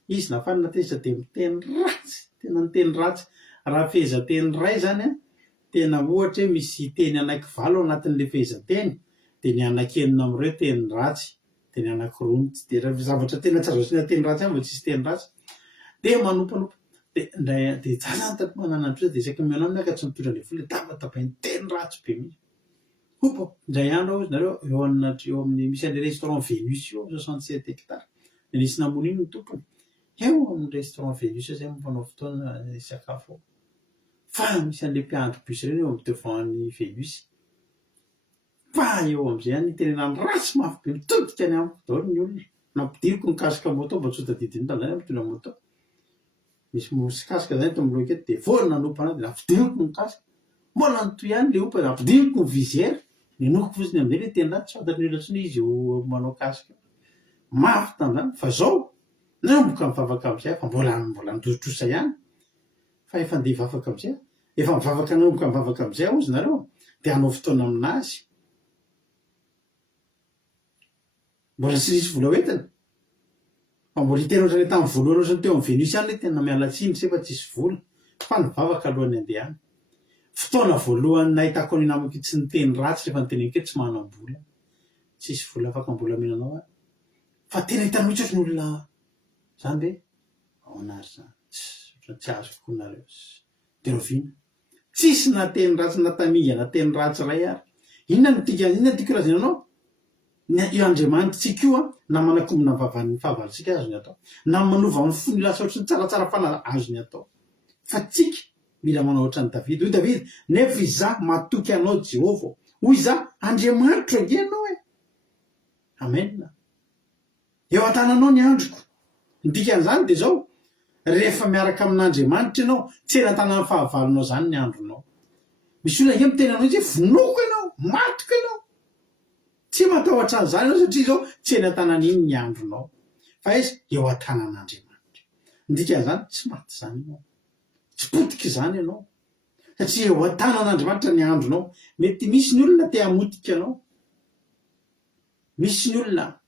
Izy nafanina teza dia miteny ratsy, tena miteny ratsy. Raha fehezanteny ray zany tena ohatra hoe misy teny anankivalo ao anatin'ilay fehezanteny dia ny anankenina amin'ireo teny ratsy, dia ny anankiroa tsy dia zavatra tena tsy azo asiana teny ratsy ihany vao tsisy teny ratsy dia manompanopa. Dia zazany tato manana andro dia isaky mianao amin'ny aka tsy mitondra ilay vola tapatapainy teny ratsy be mihitsy. Opa, indray andro ao nareo eo amin'ny misy an'ilay restaurant Vénus io 67 hectares. Dia nisy namono iny ny tompony. Eo amin'ny restaurant Vénus izay mampanao fotoana sakafo ao. Fa misy an'ilay mpiandry bus ireny eo amin'ny devan'ny Vénus. Fa eo amin'izay any tenenany ratsy mafy be mitodika any amiko daholo ny olona. Nampidiriko ny kasika moto mba tsy ho tadidiny tamin'izany mitondra moto. Misy mosy kasika zany eto amin'ny loha aketo dia voany nanompo anazy dia nampidiriko ny kasika. Mbola nitoy ihany ilay opa nampidiriko ny visière. Ninoako fotsiny amin'izay ilay teny ratsy tsy fantatry ny olona intsony izy eo manao kasika. Mafy tamin'izany fa zao nanomboka mivavaka amin'izay fa mbola nidorotrosa ihany. Fa efa andeha hivavaka amin'izay. Efa mivavaka nanomboka mivavaka amin'izay ozy nareo dia hanao fotoana aminazy. Mbola tsy nisy vola hoentina. Fa mbola hiteny ohatrany tamin'ny voalohany ohatrany teo amin'ny Vénus ihany ilay tena miala tsiny sefa tsisy vola. Fa nivavaka alohan'ny andehana. Fotoana voalohany nahitako ny namako tsy niteny ratsy rehefa niteny hoe tsy manam-bola. Tsisy vola afaka mbola menanao ahy. Fa tena hitanao mihitsy ny olona zany be ahoana ary zany. Tsy azoko nareo. Terovina. Tsisy nateny ratsy natamiga nateny ratsy ray ary. Inona tiako razana anao? I Andriamanitsika io na manakombona ny fahavalontsika azony atao. Na manova ny fony lasa ohatrany tsaratsara fana azony atao. Fa tsika mila manao ohatrany David. Hoy David, nefa izaho matoky anao Jehovah. Hoy izaho Andriamanitra age ianao e. Amen. Eo an-tananao ny androko. Ndikan'izany dia zao rehefa miaraka amin'Andriamanitra ianao tsy eny an-tanan'ny fahavalonao zany ny andronao. Misy olona nge miteny anao izy vonoko ianao, matoka ianao. Tsy matahotra an'izany ianao satria zao tsy eny an-tanan'iny ny andronao. Fa izy eo an-tanan'Andriamanitra. Ndikan'izany tsy maty izany ianao. Tsy potika izany ianao. Satria eo an-tanan'Andriamanitra ny andronao. Mety misy ny olona te hamotika anao. Misy olona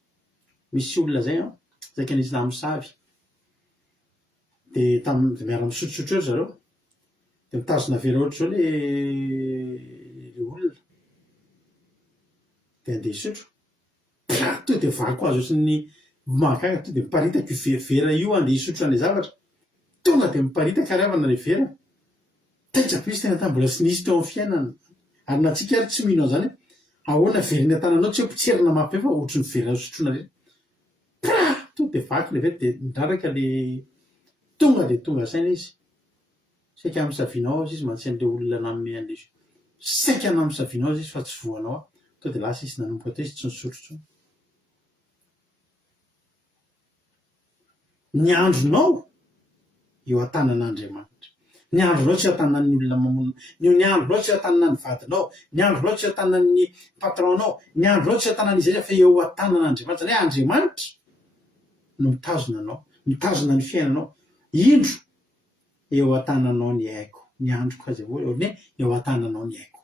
zay zaika nisy namosavy. Dia miara misotrosotro eo zareo. Dia mitazona vera ohatr' izao le olona. Dia andeha hisotro. To dia vako azy ohatrany mahagaga to dia miparitaka io vera io andeha hisotro an'ilay zavatra. Tonga dia miparitaka ary avana ilay vera. Taitra be izy tena tany mbola tsy nisy teo amin'ny fiainana. Ary na tsika ary tsy mino an'izany ahoana veriny an-tananao tsy hoe potserina mafy fa ohatry ny vera sotroina rehetra. To dia vaky ilay vera dia ndraraka ilay tonga saina izy. Saika amisavinao azy izy mantsy an'ilay olona nanome an'ilay izy. Saika namisavinao azy izy fa tsy voanao. To dia lasa izy nanomboka teo izy tsy nisotro intsony. Ny andronao eo an-tanan'Andriamanitra. Ny andronao tsy eo an-tanan'ny olona mamono. Ny andronao tsy eo an-tanan'ny vadinao. Ny andronao tsy eo an-tanan'ny patronao. Ny andronao tsy eo an-tanan'izy fa eo an-tanan'Andriamanitra. Ny Andriamanitra no mitazona anao, mitazona ny fiainanao. Indro eo an-tananao ny haiko. Ny androko aza eo an-tananao ny haiko.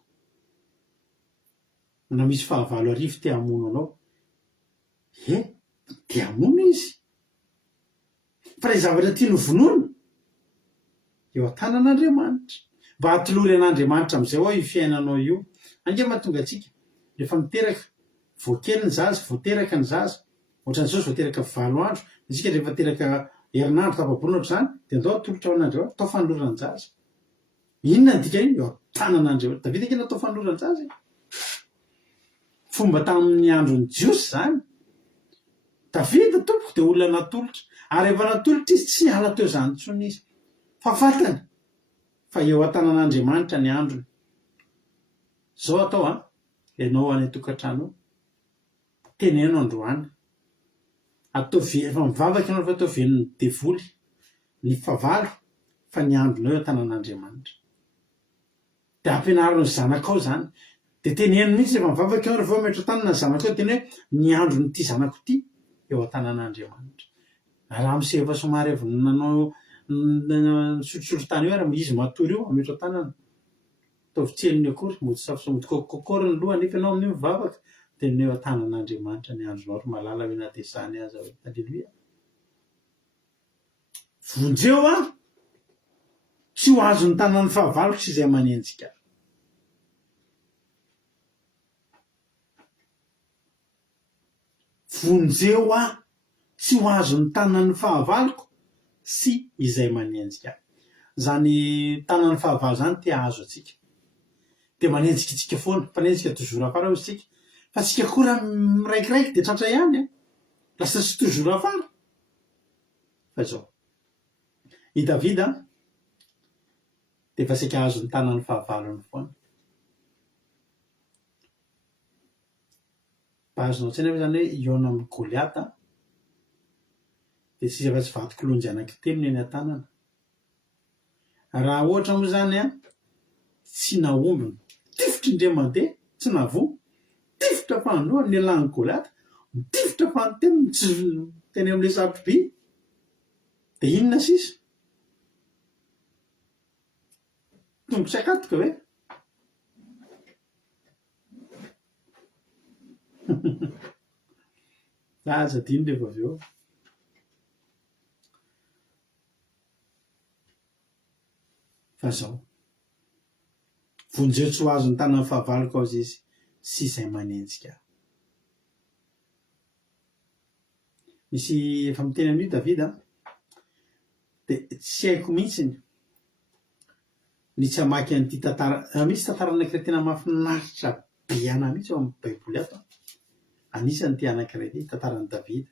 Na misy fahavalo arivo te hamono anao. Te hamono izy. Fa ilay zavatra tiany vonoina eo an-tanan'Andriamanitra. Mba hatolory an'Andriamanitra amin'izay hoe io fiainanao io ange mahatonga atsika rehefa miteraka voakely ny zaza voateraka ny zaza ohatran'izao zy voateraka 5 andro isika rehefa teraka herinandro tapabolina ohatr' zany de andao atolotra ao an'andreo atao fanolorany zaza inona ny dika iny eo tanan'andreo davida kena atao fanolorany zaza fomba tamin'ny androny jiosy zany davida tompoko de olona natolotra ary efa natolotra izy tsy ala teo zany tsony izy fa fatany fa eo an-tanan'andriamanitra ny androny zao atao ianao any tokantrano teneno androany atao efa mivavaka ianao fa atao venony devoly ny favalo fa ny androna eo an-tanan'andriamanitra de ampianariny zanakao zany de teneno mihitsy rehefa mivavaka ianao rehefa metro tanana ny zanakao teny hoe ny androny ty zanako ty eo an-tanan'andriamanitra raha misefa somary avy nanao sotrosotro tany eo ary izy matory io ametro tanana ataovitselony akory mody safosomody kokory ny loha nefa ianao amin'ny mivavaka de ny eo an-tanan'andriamanitra ny andronao ry malala hoe natesany aza hoe alleloia vonjeo tsy ho azony tanan'ny fahavaloko sy izay manenjika vonjeo tsy ho azony tanan'ny fahavaloko sy izay manenjika zany tanan'ny fahavalo zany te azo atsika de manenjika itsika foana mpanenjika tozoro afara ozy tsika fa tsika kora miraikiraiky de tratra ihany lasa tsy tozoro afara fa zao i davida de fa sika azony tanan'ny fahavalony foana bazonao tsaina hoe zany hoe iona amin'ny goliata de sisa fa tsy vadikilonjy anankitelo ny eny an-tanana raha ohatra moa zany tsy naombiny tifitra indre mandeha tsy navo tifitra fandoa ny alany goliata mitifitra fanonteny tsy teny am'le satroby de inona sisa tombo tsy akatoka hoe aza diny rehefa avy eo fa zao vonjeo tsy ho azony tanan'ny fahavaloko azy izy sy izay manenjika misy efa miteny amin'io davida de tsy haiko mihitsiny ny tsy hamaky an'ity tantara misy tantara anankiray tena mahafinaritra be ana mihitsy eo amin'ny baiboly ato anisany ty anankiray ty tantaran'ny davida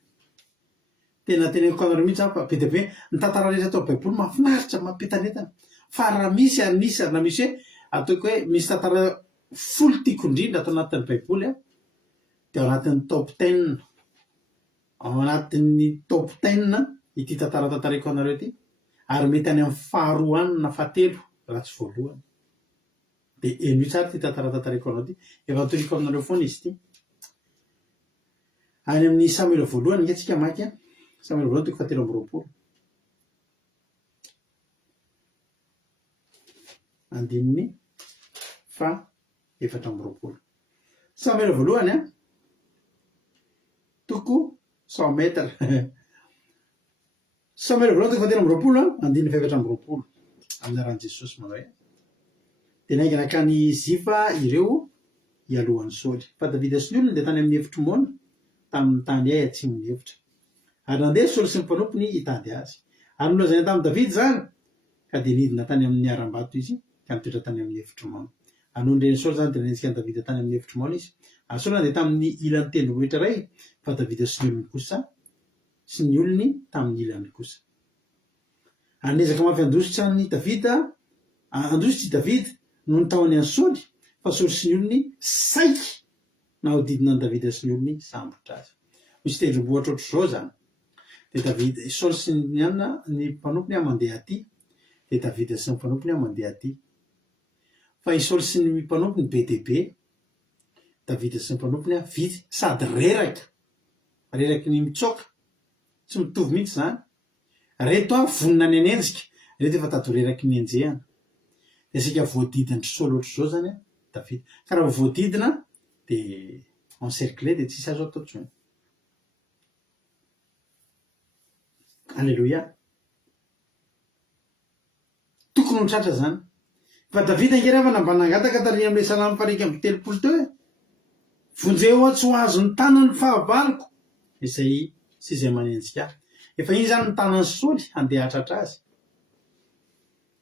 tena teneko anareo mihitsy fa be dia be ny tantara rehetra atao baiboly mahafinaritra mampitanetana fa raha misy anisany raha misy hoe ataoko hoe misy tantara folo tiako indrindra atao anatin'ny baiboly de ao anatin'ny top 10 ao anatin'ny top 10 ity tantara tantareko anareo ty ary mety any amin'ny faharoa any na fahatelo raha tsy voalohany de eno tsara ty tantara tantareko anao ty efa atoriko aminareo foana izy ty any amin'ny Samuel voalohany nge tsika maky Samuel voalohany toko 7 andininy 7 Samuel voalohany toko 100 metra Samuel voalohany toko 7 andininy 7 amin'ny aran'i Jesosy manao hoe de naingana kany Zifa ireo ialohan'ny Saoly fa Davida sy ny olony de tany amin'ny hevitro mona tamin'ny tany ay atsimony hevitra ary nandeha Saoly sy ny mpanompony hitady azy ary nolazaina tamin'ny Davida zany ka de nidina tany amin'ny aram-bato izy ka nitoetra tany amin'ny hevitro mona anondreny Saoly zany de nanenjika ny Davida tany amin'ny hevitro mona izy ary Saoly nandeha tamin'ny ilan'ny tendrombohitra iray fa Davida sy ny olony kosa sy ny olony tamin'ny ilany kosa anezaka mafy andositra ny Davida andositry Davida no ny taony any Saoly fa Saoly sy ny olony saiky na hodidina ny Davida sy ny olony sambotra azy misy tendrombohitra ohatr' zao zany de Davida Saoly sy ny anna ny mpanompony mandeha aty de Davida sy ny mpanompony mandeha aty fa i Saoly sy ny mpanompony be dia be Davida sy ny mpanompony vitsy sady reraky ny mitsoka tsy mitovy mihitsy zany reto vonona ny anenjika reto efa tato reraky ny enjehana de sika voadidiny Saoly ohatr' zao zany Davida ka raha voadidina de encerclé de tsisy azo atao tsony alleluia tokony ho tratra zany fa davida ngerava nambanangataka taria am'le salamy farika amby telopolo teo e vonjeo a tsy ho azo ny tanany fahavaloko izay sy izay manenjika efa iny zany ny tanany soly andeha atratra azy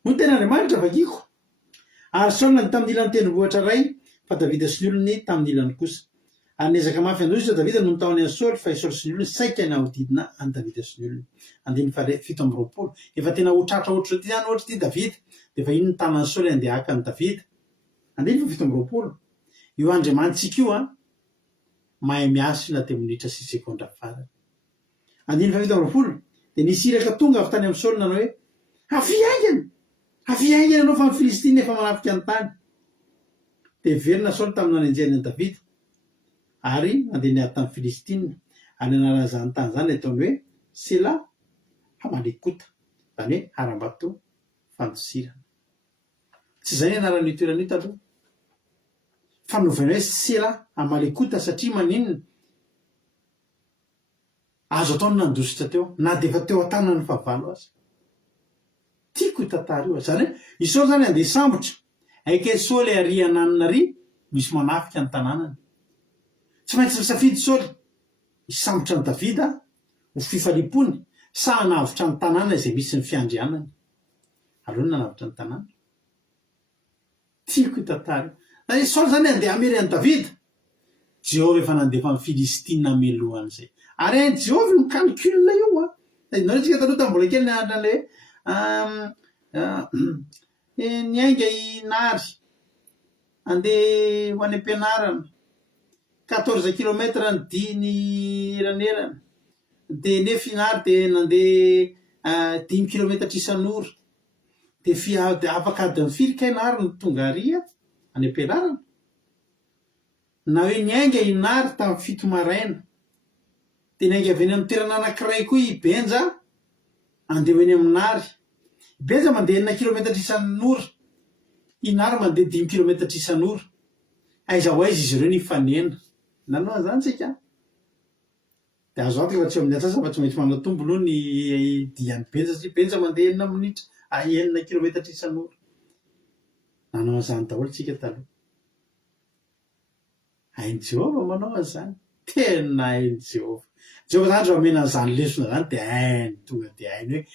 no tena andriamanitra vakiko ary solona ny tamin'ny ilany tendrombohitra ray fa davida sy ny olony tamin'ny ilany kosa ary nezaka mafy androzy zao davida no nitaony any soly fa isoly sy ny olony saika ny ahodidina any davida sy ny olony andiny fito amby roapolo efa tena hotratra ohatry zao ty zany ohatry ty davida de fa iny ny tanany soly andeha haka ny davida andiny fa fito amby roapolo io andriamanitsika io a mahay miasy na temonitra sy sekondra farany andiny fa fito amby roapolo de nisy iraka tonga avy tany amin'ny soly nanao hoe hafiaingana anao fa ny filistina efa manafika ny tany de verina soly tamin'ny nanenjehany any davida ary andeha niady tamin'ny filistina ary anaran'izany tany zany ataony hoe sela hamalekota zany hoe haram-bato fandosirana tsy zay anaran'io toerana io taloha fanaovana hoe sela hamalekota satria maninona azo ataony nandositra teo na de efa teo an-tanany fahavalo azy tiako tantara io zany hoe isao zany andeha sambotra aike soly ary ananina ry misy manafika ny tanànany tsy maintsy misafidy soly isambotra ny davida ho fifalipony sa hanavitra ny tanàna izay misy ny fiandrianany alohany nanavitra ny tanàna tiako tantara io soly zany andeha amery any davida jehova efa nandefa amin'ny filistina melohan'izay ary any jehova no calcule io a naretsika taloha tambola kely nanle niainga inary andeha ho any am-pianarana 14 kilometra ny diny eranerana de nefa inary de nandeha 10 kilometatra isan'ora de de afaka adiny firika inary no tonga aria any am-pianarana na hoe niainga inary tamin'ny fito maraina de niainga avy eny amin'ny toerana anankiray koa ibenja andeha ho eny aminary ibenja mandeha 1 kilometatra isan'ora inary mandeha 10 kilometatra isan'ora aiza ho aiza izy ireo nifanena nanao zany tsika de azo antoka fa tsy eo amin'ny atsasa fa tsy maintsy manatombo aloha ny diany benja satria benja mandeha 9 minitra 9 kilometatra isan'ora nanao an'izany daholo tsika taloha hainy jehova manao an'izany tena hainy jehova zany zao amena an'izany lesona zany de hainy tonga de hainy hoe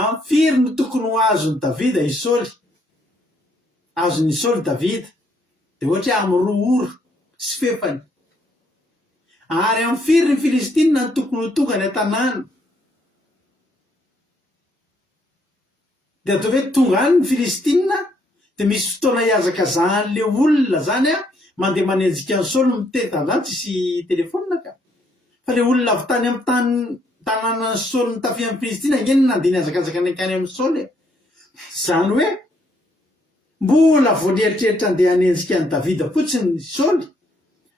amfiry no tokony ho azony davida isoly azony isoly davida de ohatra hoe amin'ny 2 ora sy fefany ary amfiry ny filistina ny tokony ho tonga ny an-tanàna de atao hoe tonga any ny filistina de misy fotoana hiazaka zan'le olona zany a mandeha manenjika ny soly mitety zany tsisy telefona ka fa le olona avy tany amin'ny tanàna ny soly nitafy amin'ny filistina ngeny nandeha niazakazaka nakany amin'ny soly zany hoe mbola voalieritreritra andeha hanenjika ny davida fotsiny ny soly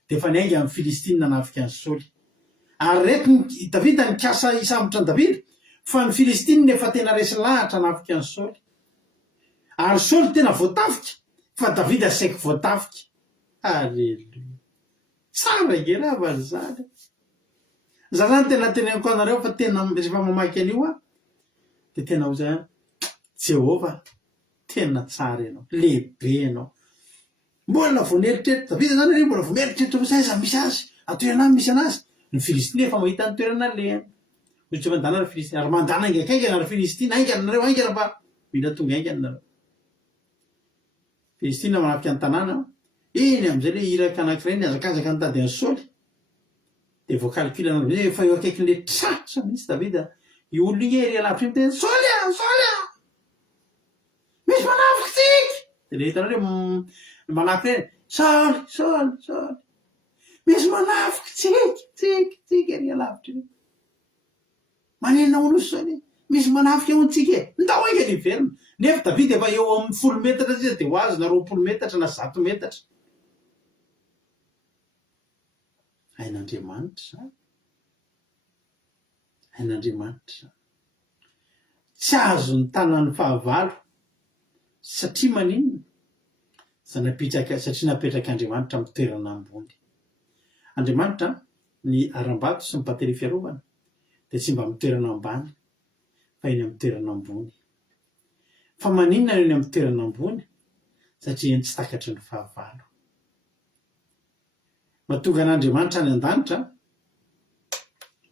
de fa niainga amin'ny filistina nafika ny soly ary reto davida nikasa isambotra ny davida fa ny filistina efa tena resy lahatra nafika ny soly ary soly tena voatafika fa davida saika voatafika alleluia tsara ngeravany zany za zany tena teneniko anareo fa tena rehefa mamaky an'io a de tena ho zany jehova tena tsara ianao lehibe ianao mbola voaneritreritra davida zany ary mbola voameritreritra fa zay misy azy atoerana misy anazy ny filistina efa mahita ny toerana lehany ohatsy mandana ry filistina ary mandana aingakaingana ry filistina aingana nareo aingana fa mila tonga aingana nareo filistina manafika ny tanàna iny am'izay le iraka anankiray niazakazaka nitady any soly de voacalcule anao efa eo akaikin'le tratra misy davida io olo igny ery alavitra iny tena soly misy manafika tsika de le hitanareo manafika reny soly misy manafika tsika ery alavitra iny manenina ono soly misy manafika ono tsika ndao aika ny iverina nefa davida efa eo amin'ny 10 metatra zay de ho azy na 20 metatra na 100 metatra hain'Andriamanitra tsy azo ny tanany fahavalo satria maninona satria napetraka Andriamanitra amin'ny toerana ambony Andriamanitra ny aram-bato sy ny battery fiarovana de tsy mba amin'ny toerana ambany fa eny amin'ny toerana ambony fa maninona eny amin'ny toerana ambony satria eny tsy takatry ny fahavalo. Mahatonga an'Andriamanitra any an-danitra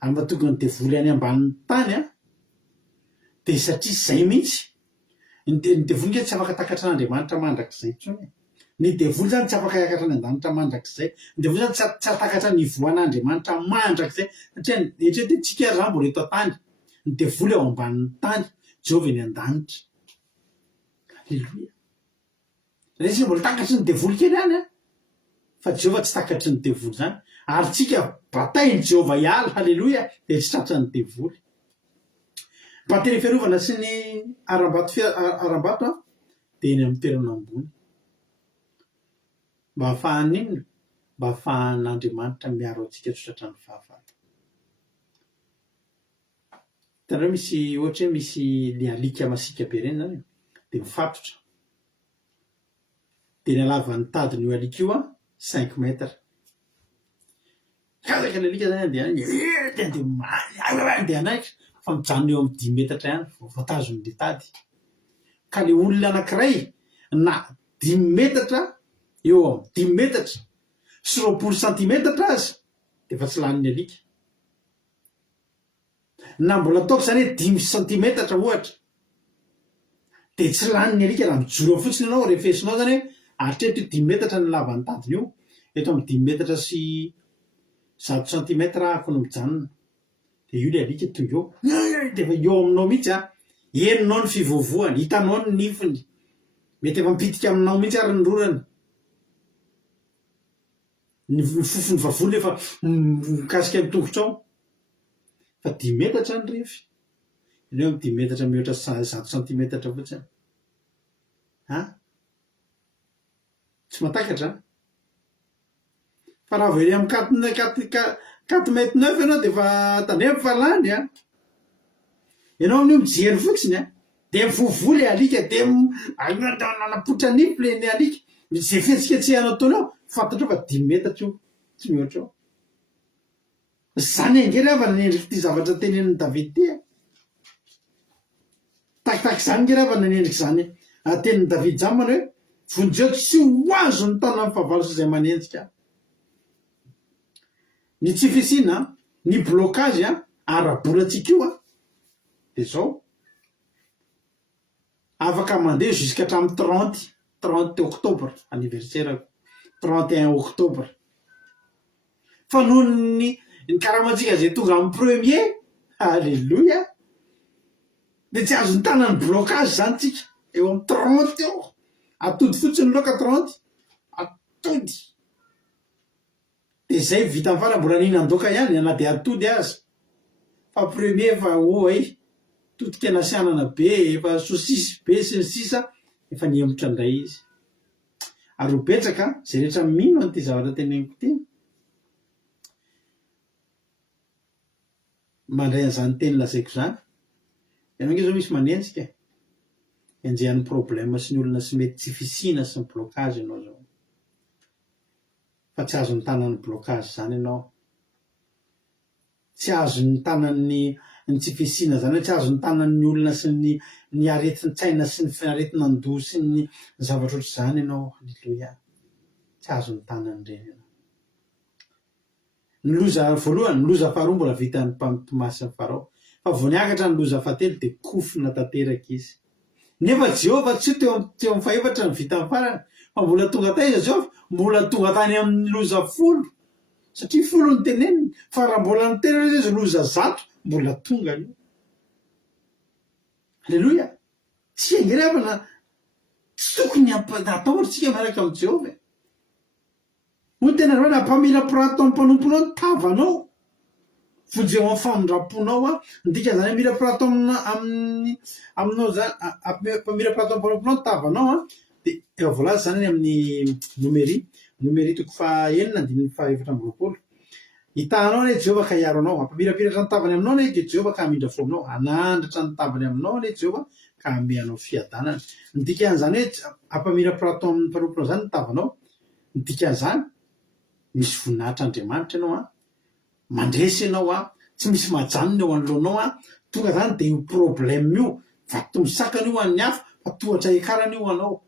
ary mahatonga ny devoly any ambanin'ny tany dia satria zay mihitsy ny devoly nge tsy afaka takatra an'Andriamanitra mandrak'izay intsony. Ny devoly zany tsy afaka hiakatra any an-danitra mandrak'izay. Ny devoly zany tsy atakatra ny voan'Andriamanitra mandrak'izay satria eritrereto tsika zany mbola eto an-tany, ny devoly ao ambanin'ny tany, Jehovah eny an-danitra. Halleloia. Resika mbola takatry ny devoly kely any fa Jehovah tsy takatry ny devoly zany ary tsika batainy Jehovah hiala. Halleloia. Dia tsy tratra ny devoly. Battery fiarovana sy ny aram-bato dia eny amin'ny toerana ambony. Mba ahafahany inona? Mba ahafahan'Andriamanitra miaro antsika tsotratra ny fahavalo. Hitanareo misy ohatra hoe misy ny alika masika be ireny zany dia mifatotra. Dia ny halavan'ny tadiny io alika io 5 mètres. Kazaka ny alika zany andeha anaikitra fa mijanona eo amin'ny 10 mètres ihany voatazon'ilay tady. Ka ilay olona anankiray na 10 mètres eo amin'ny 10 mètres sy 20 centimètres aza dia efa tsy lanin'ny alika. Na mbola ataoko zany hoe 10 centimètres ohatra dia tsy lanin'ny alika raha mijoro fotsiny ianao refesinao zany hoe hatreto 10 mètres ny lavan'ny tadiny io, eto amin'ny 10 mètres sy 100 centimètres ako no mijanona. Dia io ilay alika tonga eo dia efa eo aminao mihitsy heninao ny fivovoany, hitanao ny nifiny, mety efa mipitika aminao mihitsy ary ny rorany. Ny fofony vavony efa mikasika ny tongotrao. Fa 10 mètres ny refy. Ileo amin'ny 10 mètres mihoatra 100 centimètres fotsiny. Tsy mahatakatra. Fa raha vao eny amin'ny 4 mètres 9 ianao dia efa tandremo fa lany ianao amin'io mijery fotsiny dia mivovoa ilay alika dia nanapotra nify ilay alika. Izay fihetsiketsehanao ataonao fantatrao fa 10 mètres io tsy mihoatra eo. Zany angery avy nanendrika ity zavatra tenenin'i David ity. Takitak zany ngery avy nanendrika zany tenin'i David zany manao hoe vonjeo tsy ho azo ny tanan'ny fahavalo sy izay manenjika. Ny tsy fisiana, ny blocage ara-bolantsika io dia zao afaka mandeha jusqu'hatramin'ny 30 octobre anniversaire 31 octobre. Fa noho ny karamantsika zay tonga amin'ny 1er, halleloia, dia tsy azo ny tanan'ny blocage zany tsika eo amin'ny 30 eo. Atody fotsiny loka 30 atody. Dia zay vita amin'ny fara mbola nihinan-doka ihany na dia atody aza. Fa 1er efa totika nasianana be, efa sosisy be sy ny sisa efa niemotra indray izy. Ary ho betsaka izay rehetra mino an'ity zavatra teneniko ity mandray an'izany teny lazaiko zany. Ianao nge zao misy manenjika enjehan'ny problème sy ny olona sy mety tsy fisiana sy ny blocage ianao zao. Fa tsy azo ny tanan'ny blocage zany ianao. Tsy azo ny tanan'ny tsy fisiana zany, tsy azo ny tanan'ny olona sy ny aretin-tsaina sy ny aretin-ndoha sy ny zavatra ohatr'izany ianao. Halleloia. Tsy azo ny tanan'ireny ianao. Ny loza voalohany, ny loza faharoa mbola vitan'ny mpampimasy ny farao. Fa vao niakatra ny loza fahatelo dia kofina tanteraka izy. Nefa Jehovah tsy teo amin'ny fahaefatra ny vita amin'ny farany, fa mbola tonga taiza Jehovah? Mbola tonga tany amin'ny loza 10. Satria 10 ny teneniny, fa raha mbola niteny izy loza 100 mbola tonga io. Halleloia. Tsy angerevana tsy tokony ataotsika miaraka amin'ny Jehovah. Hoy tena hoe nampamela pirato amin'ny mpanomponao ny tavanao. Vonjeo amin'ny famindraponao ndika zany mila pirato aminao zany mpamela pirato amin'ny mpanomponao ny tavanao dia efa voalaza zany amin'ny numéri 9:4. Hitanao ne Jehovah ka hiaro anao, ampamirapiratra ny tavany aminao ne Jehovah ka hamindra fo aminao, anandratra ny tavany aminao ne Jehovah ka hameanao fiadanana. Ny dikan'izany hoe ampamirapirato amin'ny mpanomponao zany ny tavanao, ny dikan'izany misy voninahitr'Andriamanitra ianao mandresy ianao tsy misy majanona eo anoloanao tonga zany dia io problème io vato misakana io an'ny hafa fa tohatra hikarana io anao.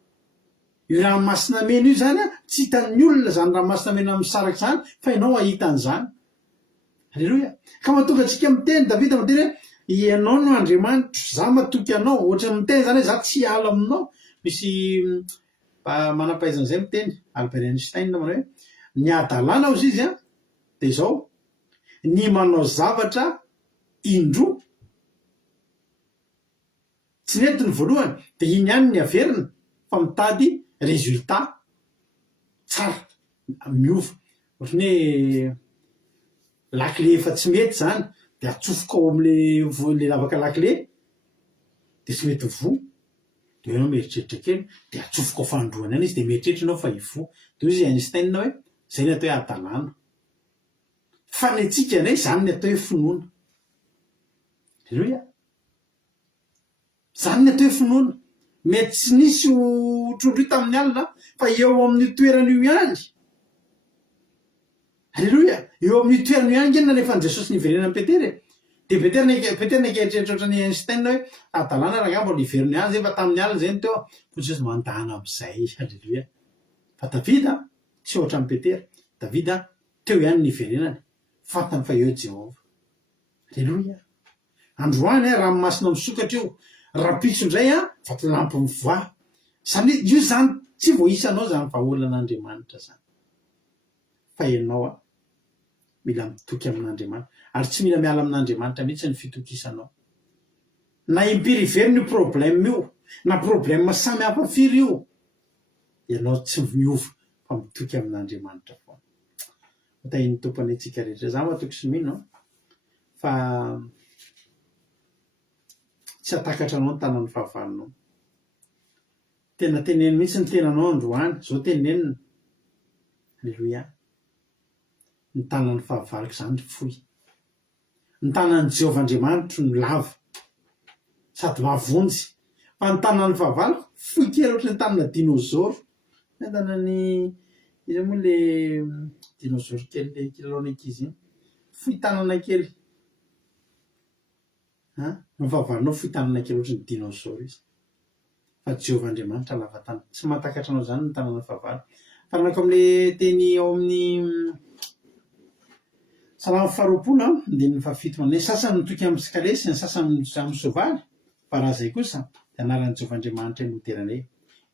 io ranomasina mena io zany a tsy hitan'ny olona zany ranomasina mena amin'ny saraka zany fa ianao ahitan'izany. Alleloia. Ka mahatonga antsika miteny Davida miteny hoe ianao no Andriamanitra, za matoky anao. Ohatra miteny zany hoe za tsy ala aminao. Misy manam-pahaizan'izay miteny Albert Einstein manao hoe ny adalàna ozy izy a de zao ny manao zavatra indroa tsy nentiny voalohany de iny ihany ny averina fa mitady résultat tsara miova. Ohatrany hoe lakle efa tsy mety zany de atsofoka ao am'le lavaka lakle de tsy mety vo de ianao mieritreritra kely de atsofoka ao fandroany any izy de mieritreritra ianao fa hivo. De izy Einstein hoe zay ny atao hoe adalàna. Fa ny antsika nay zany ny atao hoe finoana. Alleloia. Zany ny atao hoe finoana. Mety tsy nisy trondroy tamin'ny alina fa eo amin'ny toeran'io ihany. Alleloia. Eo amin'ny toerana ihany nge nalefan'i Jesosy niverenan'i Petera. De Petera nikehitreritra ohatran'ny Einstein hoe adalàna raha ngamba niveriny ihany zay fa tamin'ny alina zay ny teo ko Jesosy mandana am'izay. Alleloia. Fa Davida tsy ohatran'i Petera. Davida teo ihany niverenany. Fantany fa eo Jehova. Alleloia. Androany ranomasina misokatra io. Rapitso indray a vatolampy mivoa. Zany io zany tsy voisanao zany vaholan'Andriamanitra zany. Fa ianao a mila mitoky amin'Andriamanitra ary tsy mila miala amin'Andriamanitra mihitsy ny fitokisanao. Na impiriveriny io problème io, na problème samy hafa firy io, ianao tsy miova fa mitoky amin'Andriamanitra foana. Tahin'ny tompony antsika rehetra za matoky sy mino fa tsy hatakatra anao ny tanan'ny fahavalonao. Tena teneny mihitsy ny tenanao androany, zao tenenina. Alleloia. Ny tanan'ny fahavaloko zany foy. Ny tanan'ny Jehovah Andriamanitra no lava sady mavonjy. Fa ny tanan'ny fahavaloko foy kely ohatry ny tanana dinosaure. Ny tanan'ny izy moa le dinosaure kely le kilalaon'ny ankizy iny. Foy tanana kely. Ny fahavalonao foy tanana kely ohatry ny dinosaure izy. Fa Jehovah Andriamanitra lava tanana. Tsy mahatakatra anao zany ny tanana fahavalo. Faranako amin'le teny ao amin'ny Salamo 20 andininy 17 ny sasany mitoky amin'ny sikalesy, ny sasany amin'ny soavaly. Fa raha zay kosa dia anaran'i Jehovah Andriamanitra no teranay.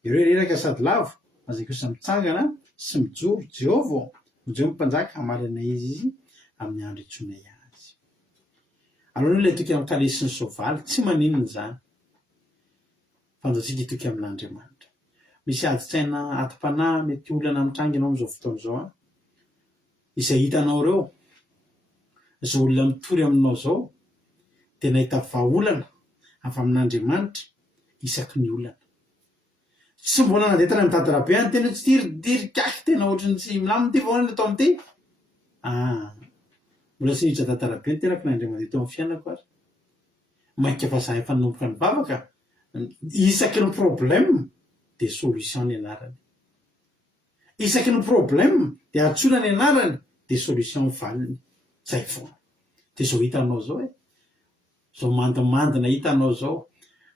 Ireo reraka sady lavo, fa zay kosa mitsangana sy mijoro. Jehovah, Jehovah mpanjaka hamarina izy amin'ny andro itsonay azy. Aloha ilay toky amin'ny kalesy sy ny soavaly tsy maninona zany. Fa andatsika toky amin'Andriamanitra. Misy adi-tsaina atim-panahy mety olana mitrangana amin'izao fotoana izao izay hitanao reo. Izao olona mitory aminao zao dia nahita vahaolana avy amin'Andriamanitra isaky ny olana. Tsy mbona nandeha tany amin'ny dadarabe any tena tsy tirikaky tena ohatrany tsy milamina ty vahaolana atao amin'ity. Mbola tsy niditra dadarabe ny tenako n'Andriamanitra teo amin'ny fiainako ary. Mainka fa za efa nanomboka nivavaka. Isaky ny problème dia solution ny anarany. Isaky ny problème dia antsoina ny anarany dia solution valiny. Zay foana. Dia zao hitanao zao zao mandimandina hitanao zao.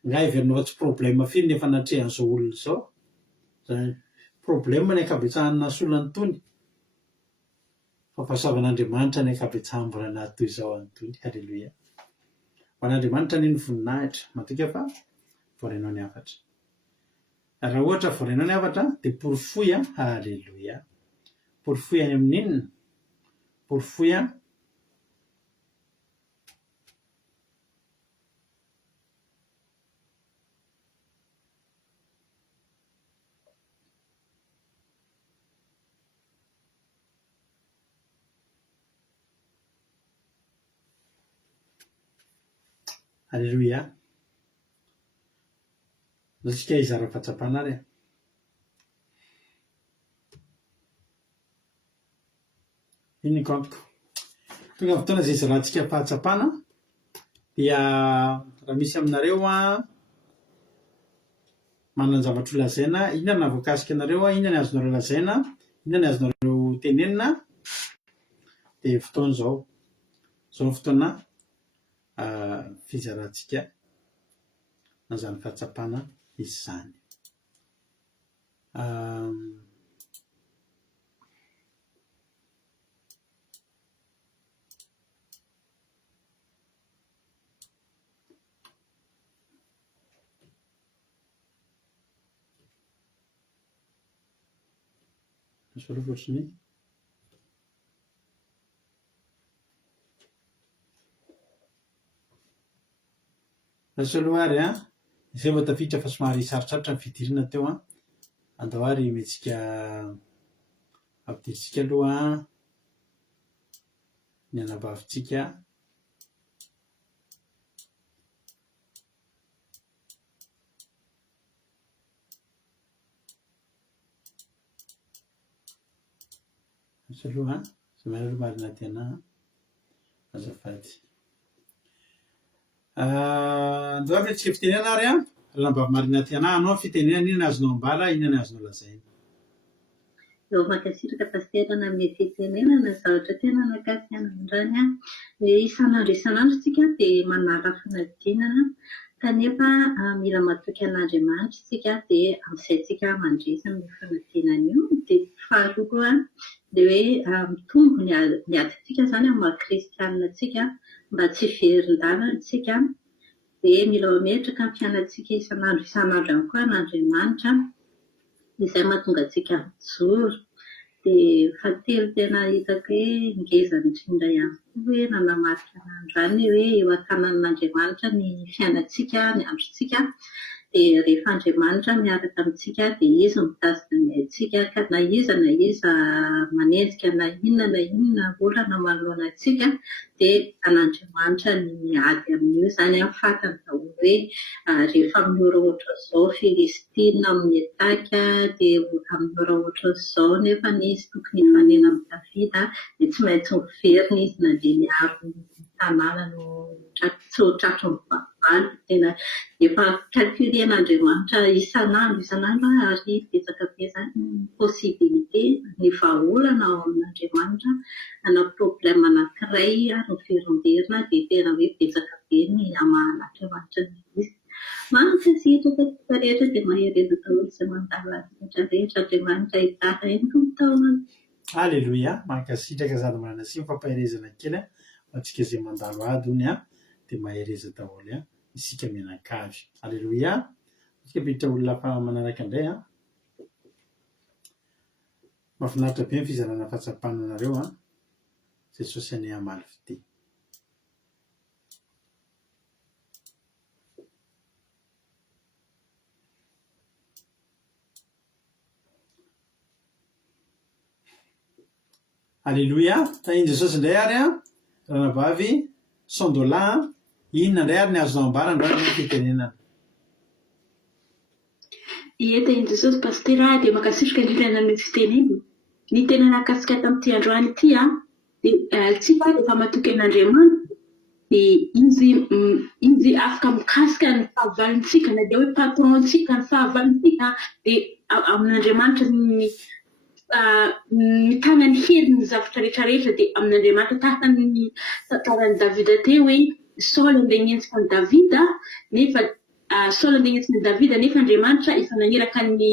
Nga iverinao tsy problème firy nefa natrehan'izao olona zao. Problème ny ankabetsahany nasolany tony. Fampasavan'Andriamanitra ny ankabetsahany mbola nahatoy izao antony. Halleluia. Ho an'Andriamanitra ny voninahitra. Matoka fa voarenao ny hafatra. Raha ohatra voarenao ny hafatra dia porifoy. Halleluia. Porifoy any amin'inona? Porifoy Alleluia. Zatsika hizara fahatsapana ary. Iny kampoko. Tonga amin'ny fotoana izay hizarantsika fahatsapana dia raha misy aminareo manana zavatra ho lazaina, inona no voakasika anareo, inona ny azonareo lazaina, inona ny azonareo tenenina dia fotoana izao. Izao ny fotoana fizarantsika na zany fahatsapana izy zany. solofotriny soloary a izay mba tafiditra fa somary sarotsarotra ny fidirina teo a andao ary metsika ampidiritsika aloha ny anabavitsika saloha zamay aloha marina tena azafady andao avy atsika fitenena ary a lambavy marina tena anao fitenena ina azonao ambala inany azonao lazaina eo mankasitraka pasterana amin'ny fitenenana zavatra tena nakasiana andrany a ny isan'andro tsika dia manala fanadinana kanefa mila matoky an'Andriamanitra tsika dia amin'izay mandresy amin'ny fanadinana io dia faharoa koa dia hoe mitombo ny adintsika zany amin'ny maha-kristianina tsika mba tsy verin-dalana tsika dia mila mametraka ny fiainantsika isan'andro ihany koa an'Andriamanitra izay mahatonga antsika mijoro dia fahatelo tena hitako hoe ngeza indrindra ihany koa hoe nanamarika an'androany hoe eo an-tanàn'Andriamanitra ny fiainantsika ny androntsika dia rehefa Andriamanitra miaraka amintsika dia izy mitazona ny aintsika ka na iza manenjika na inona olana manoloana antsika dia an'Andriamanitra ny miady amin'io zany amin'ny fatany daholo hoe rehefa amin'ny ora ohatra izao Filistina amin'ny ataka dia amin'ny ora ohatra izao nefa izy tokony hifanena amin'ny Davida dia tsy maintsy miverina izy nandeha niaro ny tanàna no tsy ho tratry ny valovalo tena efa kalkulen'Andriamanitra isan'andro ary betsaka be zany possibilité ny vahaolana ao amin'Andriamanitra ana problème anankiray no verimberina dia tena hoe betsaka be ny amahan'Andriamanitra ny izy mankasitraka rehetra dia mahereza daholo izay mandalo azy rehetra Andriamanitra hitara eny taona Alleluia mankasitraka sady manana sy mifampaherezana kely antsika izay mandalo adiny dia mahereza daholo isika mianankavy Alleluia isika biditra olona fa manaraka indray mahafinaritra be ny fizarana fahatsapana anareo Jesosy anay amaly fite Alleluia tahiny Jesosy indray ary ranavavy Sondola inona indray ary ny azonao ambara androany ny fitenenana tahiny Jesosy pastera dia makasitraka indrindra ny fitenenana ny tena nakasika tamin'ity androany ity dia tsika rehefa matoky an'Andriamanitra dia izy afaka mikasika ny fahavalontsika na dia hoe patrontsika ny fahavalontsika dia amin'Andriamanitra mitana ny hery ny zavatra rehetrarehetra dia amin'Andriamanitra tahaka ny tantaran'i Davida teo hoe Saoly andeha hientsika ny Davida nefa Saoly andeha hientsika ny Davida nefa Andriamanitra efa naneraka ny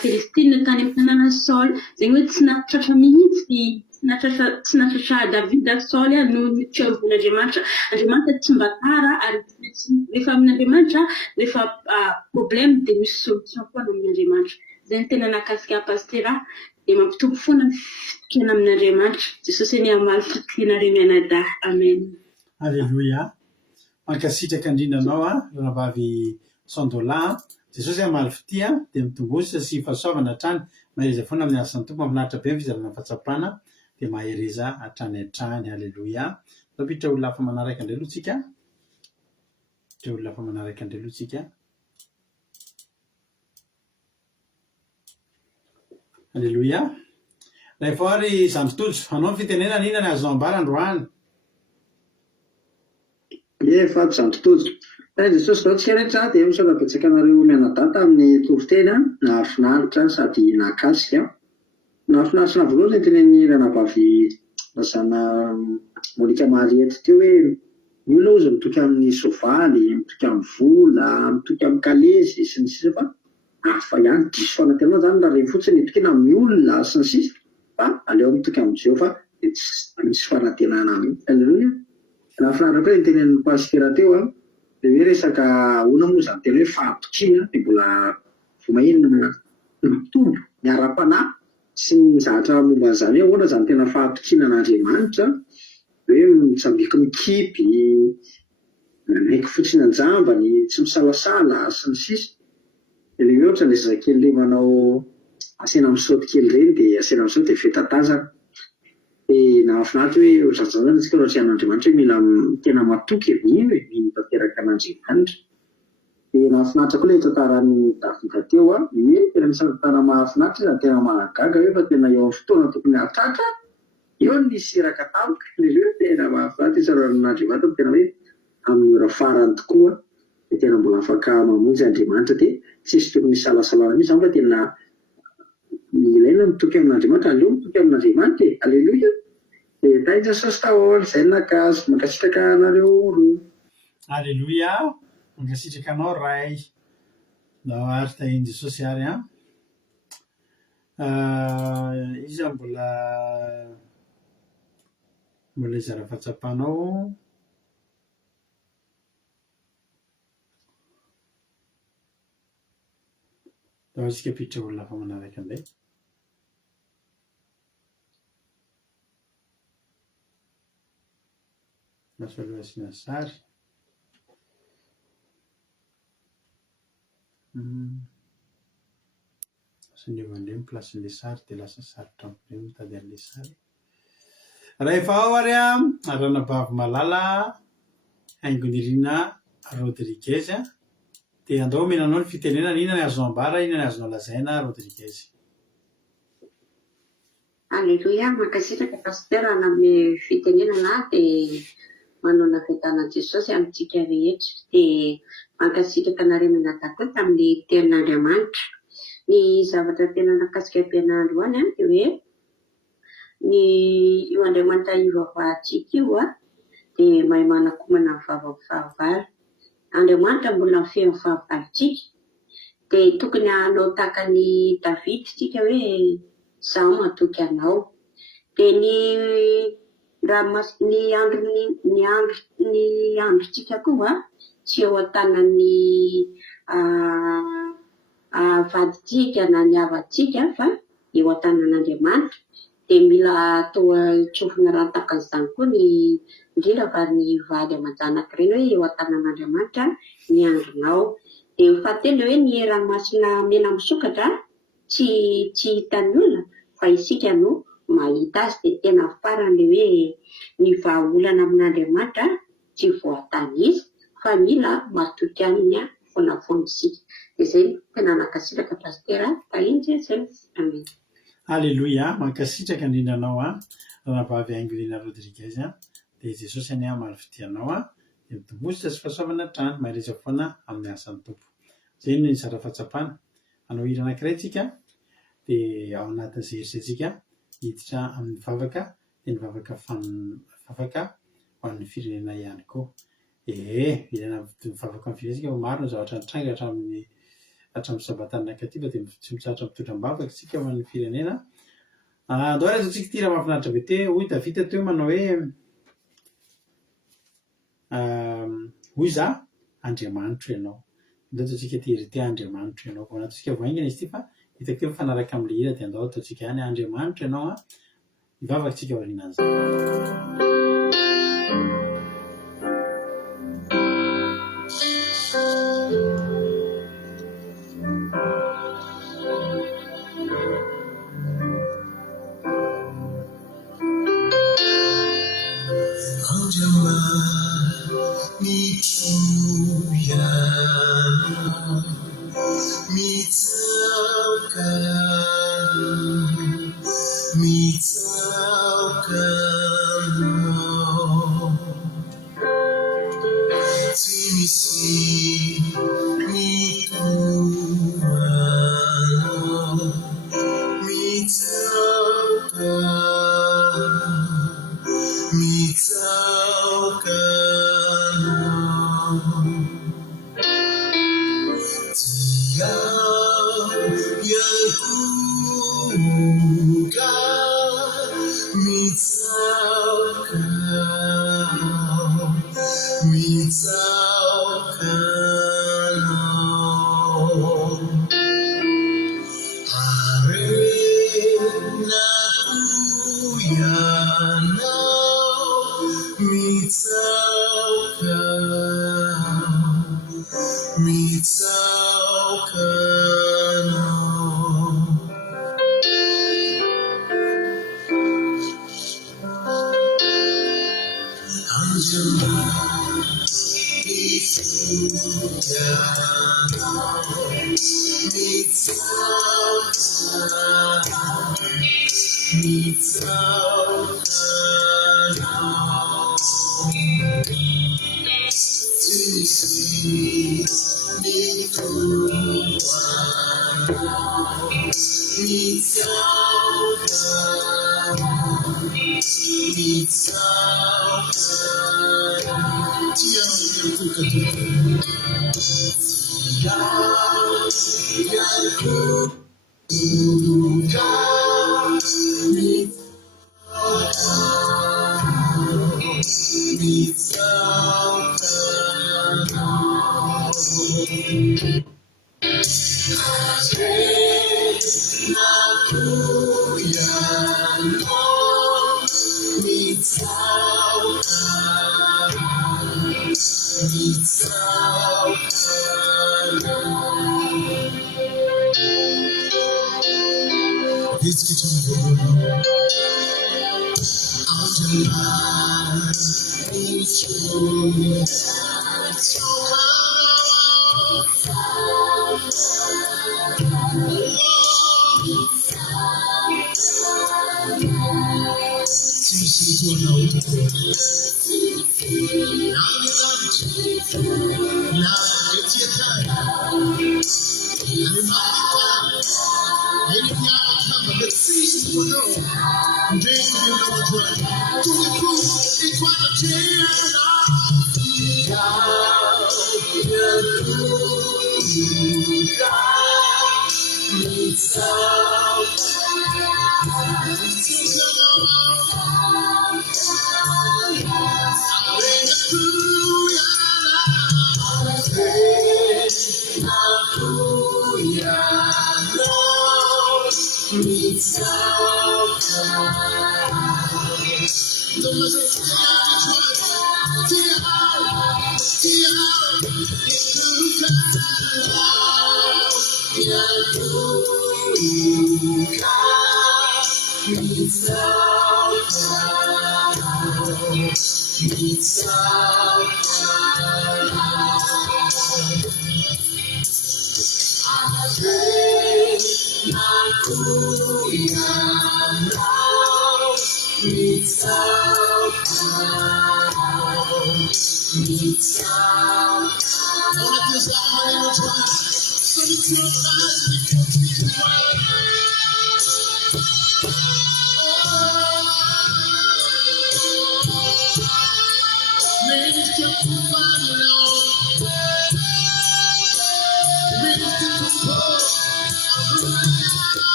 Filistina tany amin'ny tanàna Saoly izany hoe tsy nahatratra mihitsy tsy nahatratra Davida Saoly noho ny fitiavan'Andriamanitra Andriamanitra tsy mba tara ary rehefa amin'Andriamanitra rehefa problème dia misy solution koa amin'Andriamanitra izay ny tena nakasika pastera dia mampitombo foana ny fitikena amin'Andriamanitra Jesosy any amaly fitikena remianada amen Alleluia mankasitraka indrindra anao ranavavy Sondola Jesosy amaly fitia dia mitombosa sy fahasoavana hatrany mahereza foana amin'ny asany tompo mahafinaritra be ny fizarana fahatsapana dia mahereza hatrany hatrany Alleluia biditra olona hafa manaraka indray aloha tsika biditra olona hafa manaraka indray aloha tsika Alleluia rehefa ary zandrotojo anao ny fitenenana inona ny azonao ambara androany fato zandrotojo Jesosy zao tsika rehetra dia misonabetsaka anareo mianadata amin'ny toritena nahafinaritra sady nakasika nahafinaritra voalohany tenen'ny ranavavy razana Monika Mariety teo hoe ny olona ozy mitoky amin'ny soavaly mitoky amin'ny vola mitoky amin'ny kalezy sy ny sisa fa hafa ihany diso fanantenana zany raha reny fotsiny tokena amin'ny olona sy ny sisa fa aleo amin'ny toky amin'ny Jehovah dia tsy misy fanantenana mihitsy. Alleluia. Nahafinaritra koa ny tenen'ny pastera teo dia hoe resaka hoana moa izany tena hoe fahatokina dia mbola voamahinana mitombo ny ara-panahy sy ny zavatra momba an'izany hoe ahoana izany tena fahatokinan'Andriamanitra hoe mitsambiko mikipy maiky fotsiny anjambany tsy misalasala sy ny sisa. Ilay hoe ohatrany ilay zazakely ilay manao asena misaoty kely ireny dia asena misaoty dia fetatazana. Dia nahafinaritra hoe zazazana antsika raha an'Andriamanitra hoe mila tena matoky mino hoe mino tanteraka an'Andriamanitra. Dia nahafinaritra koa ilay tantaran'ny Davida teo hoe tena misy tantara mahafinaritra izy tena mahagaga hoe fa tena eo amin'ny fotoana tokony hatratra eo ny siraka tampoka. Ilay tena mahafinaritra isaran'Andriamanitra tena hoe amin'ny ora farany tokoa dia tena mbola afaka mamonjy Andriamanitra dia tsisy tokony salasalana mihitsy izany fa tena ilaina mitoky amin'Andriamanitra. Aleo mitoky amin'Andriamanitra e. Alleluia. Dia tainy Jesosy taholy izay nakazo mankasitraka anareo roa. Alleluia. Mankasitraka anao ray na ary tahiny Jesosy ary izy mbola izara fahatsapanao da isika piditra olona fa manaraka an'izay. Masoaloha asiana sary. Asany mandeha plasin'ilay sary dia lasa sarotra amin'ireny mitady an'ilay sary. Rehefa ao ary arana bavy malala haingonirina Rodriguez dia andao menanao ny fitenenana. Inona ny azonao ambara, inona ny azonao lazaina Rodriguez? Alleluia. Mankasitraka pastera amin'ny fitenenana dia manao navetana Jesosy amintsika rehetra dia mankasitraka nareo menadako tamin'ny tenin'Andriamanitra. Ny zavatra tena nakasika-pian'andro any dia hoe ny io Andriamanitra ivavahantsika io dia mahay manakomana ny vavavavary. Andriamanitra mbola mifehy vavavantsika dia tokony hanao tahaka ny David tsika hoe izaho matoky anao. Dia ny androntsika koa tsy eo an-tanan'ny vaditsika na ny havatsika fa eo an-tanan'Andriamanitra. Dia mila atao tsofina raha tahaka an'izany koa ny indrindra fa ny vady aman-janaka ireny hoe eo an-tanan'Andriamanitra ny andronao. Dia fahatelo hoe ny ranomasina mena misokatra tsy hitan'ny olona fa isika no mahita azy. Dia tena farany hoe ny vahaolana amin'Andriamanitra tsy voatany izy fa mila matoky aminy foanafoana isika. Dia izay tena nakasitraka pastera tahiny Jesosy. Amen. Alleluia. Mankasitraka indrindra anao ranavavy Haingolina Rodriguez dia Jesosy any marifidianao dia mitombotra sy fahasoavana hatrany mahareza foana amin'ny asan'ny tompo. Izay no zara fahatsapana. Anao hira anankiray tsika dia ao anatin'izay herisetsika hiditra amin'ny vavaka dia ny vavaka vavaka ho an'ny firenena ihany koa. Ilaina mivavaka amin'ny firenena maro ny zavatra nitranga hatramin'ny sabatany nakativa dia tsy mitsahatra mitondram-bavaka tsika ho an'ny firenena. Andao reto tsika tira mahafinaritra be te hoy Davida teo manao hoe hoy za Andriamanitra ianao. Andao ataontsika tery te Andriamanitra ianao. Ao anatintsika voaingana izy ity fa hitako teo mifanaraka amin'ilay hira dia andao ataontsika ihany Andriamanitra ianao hivavaka tsika aorianan'izany.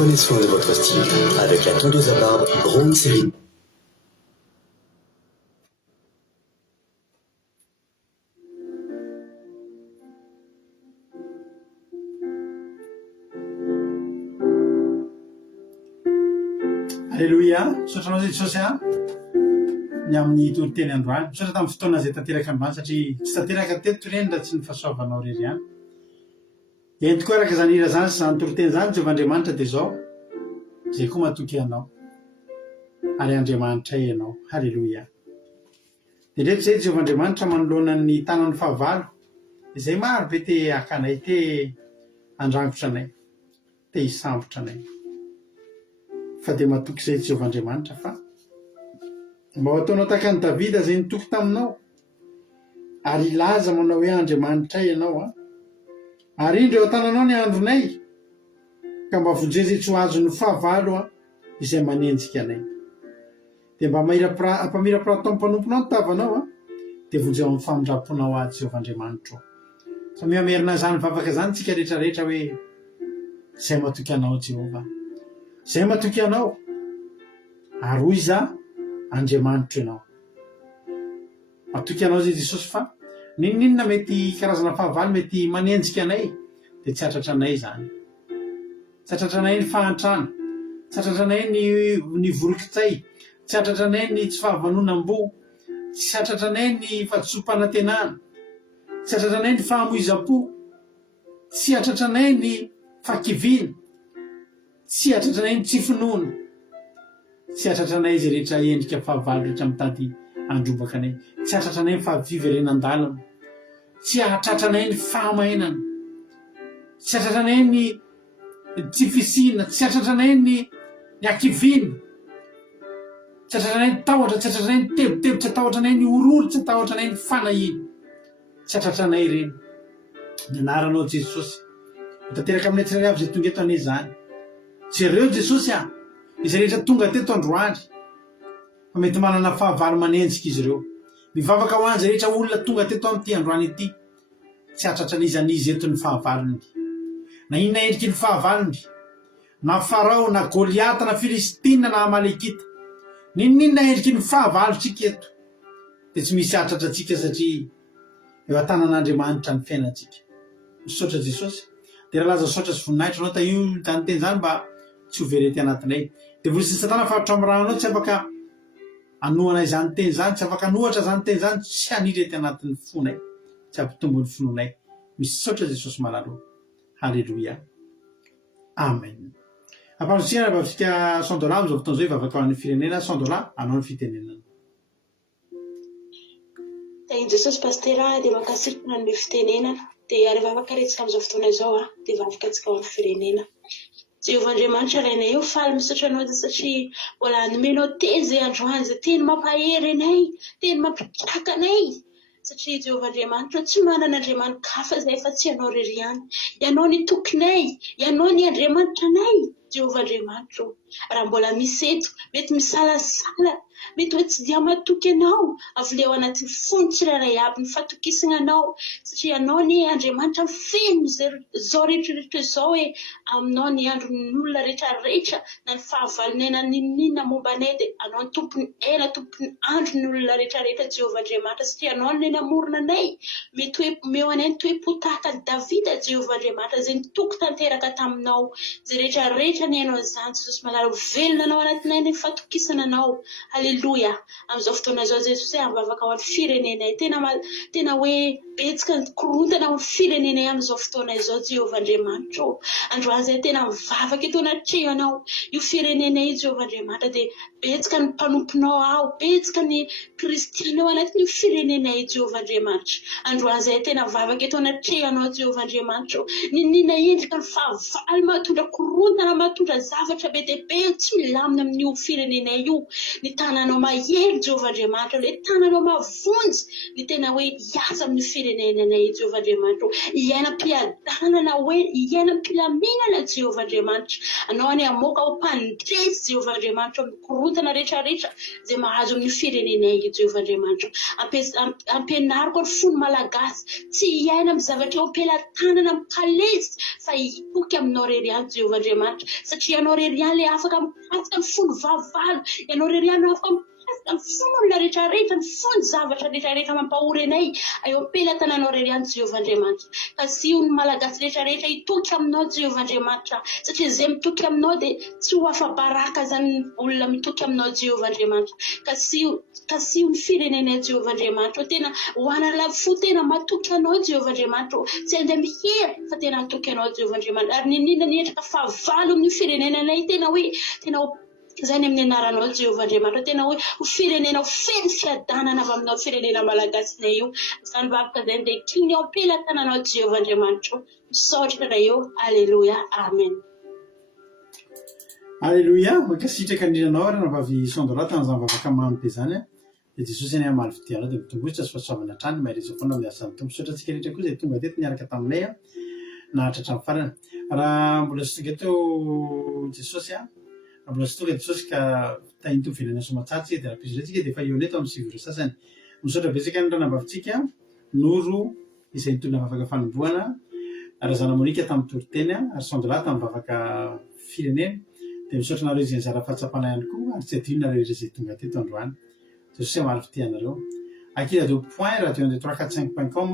Prenez soin de votre style avec la tondeuse à barbe grande série. Alléluia, sotranao zay Jesosy ny amin'ny toloteny androany misaotra tamin'ny fotoana zay tanteraka androany satria tsy tanteraka teto reny raha tsy ny fahasoavanao rery ihany. Eny tokoa araka zany ira zany sy zany toloteny zany Jehovahandriamanitra dia zao zay koa matoky ianao ary Andriamanitra ianao. Halleluia. Dia ndraiky zay Jehovahandriamanitra manoloana ny tanany fahavalo izay maro be te hakanay, te andrangotra anay, te hisambotra anay. Fa dia matoky izay Jehovahandriamanitra fa mba ho ataonao tahaka ny Davida zay nitoky taminao ary ilaza manao hoe Andriamanitra ianao ary indro eo an-tananao ny andronay ka mba vonjezay tsy ho azon'ny fahavalo izay manenjika anay. Dia mba ampamirapiratao amin'ny mpanomponao ny tavanao dia vonjeo amin'ny famindraponao azy Jehovahandriamanitra. Fa mihamerina zany vavaka zany tsika rehetrarehetra hoe zay matoky anao Jehova, zay matoky anao ary hoy iza Andriamanitra ianao. Matoky anao zay Jesosy fa ninona mety karazana fahavalo mety manenjika anay dia tsy atratra anay zany. Tsy atratra anay ny fahantrana, tsy atratra anay ny vorokitsay, tsy atratra anay ny tsy fahavanonam-bo, tsy atratra anay ny fahadisom-panantenana, tsy atratra anay ny fahamoiza-po, tsy atratra anay ny fahakiviana, tsy atratra anay ny tsy finoana, tsy atratra anay izay rehetra endrika fahavalo rehetra mitady androbaka anay, tsy atratra anay ny fahaviverenandalana, tsy atratra anay ny fahamainana, tsy atratra anay ny tsy fisina, tsy atratra anay ny akiviana, tsy atratra anay ny tahotra, tsy atratra anay ny tebotebo, tsy atahotra anay ny ororo, tsy atahotra anay ny fanahina, tsy atratra anay ireny. Ny anaranao Jesosy tanteraka amin'ny tsirairay avy zay tonga eto anay zany. Jereo Jesosy izay rehetra tonga teto androany fa mety manana fahavalo manenjika izy ireo. Mivavaka ho an'izay rehetra olona tonga teto amin'ity androany ity tsy atratra n'izy eto ny fahavalony. Na inona endriky ny fahavalony, na Farao, na Goliata, na Filistina, na Amalekita, ninona endriky ny fahavalontsika eto dia tsy misy atratra antsika satria eo an-tanan'Andriamanitra ny fiainantsika. Misaotra Jesosy. Dia raha laza misaotra sy voninahitra anao ta io zany teny zany mba tsy ho verety anatinay. Dia vory sy Satana farotra amin'ny ranonao tsy afaka anohana izany teny zany, tsy afaka anohatra zany teny zany, tsy hanirety anatin'ny fonay, tsy hampitombo ny finoanay. Misaotra Jesosy malaloha. Halleluia. Amen. Ampandrotsika bavitsika $100 amin'izao fotoana izao ivavaka ho an'ny firenena $100 anao ny fitenenana. Jesosy pastera dia mankasirikana ny fitenenana dia ary vavaka retsika amin'izao fotoana izao dia vavaka antsika ho an'ny firenena. Jehovahandriamanitra rainay io faly misaotra anao satria mbola nomenao teny zay androany zay teny mampahery anay, teny mampitaka anay. Satria Jehovahandriamanitra tsy manana andriamanitra hafa zay fa tsy ianao rery ihany. Ianao ny tokonay, ianao ny andriamanitra anay. Jehovahandriamanitra raha mbola misy eto mety misalasala, mety hoe tsy dia matoky anao, avoleo anatin'ny fony tsirairay aby ny fatokisana anao satria anao ny andriamanitra feno zao rehetrarehetra zao hoe aminao ny andron'ny olona rehetrarehetra na ny fahavalonay na ninona momba anay dia anao ny tompony ela, tompony andron'ny olona rehetrarehetra Jehovahandriamanitra satria anao ny namorona anay. Mety hoe omeo anay ny toe-po tahaka ny Davida Jehovahandriamanitra zay nitoky tanteraka taminao, zay rehetrarehetra ny hainao izany Jesosy malalo velona anao anatinay ny fatokisana anao. Halleluia. Amin'izao fotoana izao Jesosy mivavaka ho an'ny firenenay tena hoe betsaka ny korontana ho an'ny firenenay amin'izao fotoana izao Jehovahandriamanitra. Androany zay tena mivavaka eto anatrehanao io firenenay Jehovahandriamanitra dia betsaka ny mpanomponao ao, betsaka ny kristianao anatin'io firenenay Jehovahandriamanitra. Androany zay tena mivavaka eto anatrehanao Jehovahandriamanitra. Ninona endrika ny fahavalo mahatondra korontana, mahatondra zavatra be dia be tsy milamina amin'io firenenay io. Ny tananao mahery Jehovahandriamanitra, ilay tananao mavonjy ny tena hoe hiasa amin'ny firenenay Jehovahandriamanitra. Iainam-piadanana hoe iainam-pilaminana Jehovahandriamanitra. Anao ny amoaka ho mpandresy Jehovahandriamanitra amin'ny korontana rehetrarehetra zay mahazo amin'ny firenenay Jehovahandriamanitra. Ampianariko ny fony malagasy tsy hiaina amin'ny zavatra eo am-pelantanana amin'ny kalesy fa hitoky aminao rery ihany Jehovahandriamanitra satria ianao reriany le afaka mikatsika ny fony vavalo, ianao reriany afaka mikatsika ny fonolona rehetrarehetra, ny fony zavatra rehetrarehetra mampahory anay eo am-pelantananao reriany Jehovah-Andriamanitra. Ka sio ny malagasy rehetrarehetra hitoky aminao Jehovah-Andriamanitra, satria izay mitoky aminao dia tsy ho afa-baraka zany olona mitoky aminao Jehovah-Andriamanitra. Ka sio ny firenenay Jehovah-Andriamanitra, tena ho anana lafo tena matoky anao Jehovah-Andriamanitra, tsy andeha mihery fa tena matoky anao Jehovah-Andriamanitra. Ary ninona ny endrika fahavalo amin'ny firenenanay tena hoe zany amin'ny anaranao Jehovah-Andriamanitra, tena hoe ho firenena feno fiadanana avy aminao firenena malagasynay io. Zany vakoka zany dia kiny ao am-pelantananao Jehovah-Andriamanitra, misaotra raha eo. Alleluia, amen. Alleluia, mankasitraka indrindranao ary navavy sondora tany zany vavaka mamy be zany a. Dia Jesosy any amaly fidianao dia mitomboitra sy fahasoavana hatrany mahereza foana amin'ny asany tompo. Sotratsika rehetra koa izay tonga teto niaraka taminay a nahatratra amin'ny farany. Raha mbola sy tonga teo Jesosy a, mbola sy tonga Jesosy ka tahiny tovinana soamatsatsy dia rahampizontsika dia efa eo neto amin'ny sivy sasany. Misaotra betsaka ny ranavavitsika Noro izay nitondra vavaka fanombohana, Razana Monika tamin'ny toriteny ary Sondra tamin'ny vavaka firenena. Dia misaotra nareo izay nizara fahatsapana ihany koa ary tsy adino nareo rehetra izay tonga teto androany. Jesosy amaly fitianareo. akiradio.radio12345.com,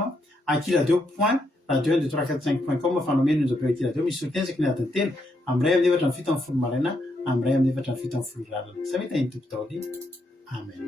akiradio.radio12345.com, fanomeno nizapeo akiradio misy sotenjaka ny adiny telo amin'ny ray amin'ny efatra ny fito amin'ny folo maraina, amin'ny ray amin'ny efatra ny fito amin'ny folo ralina. Sameta iny tompo daholo. Amen.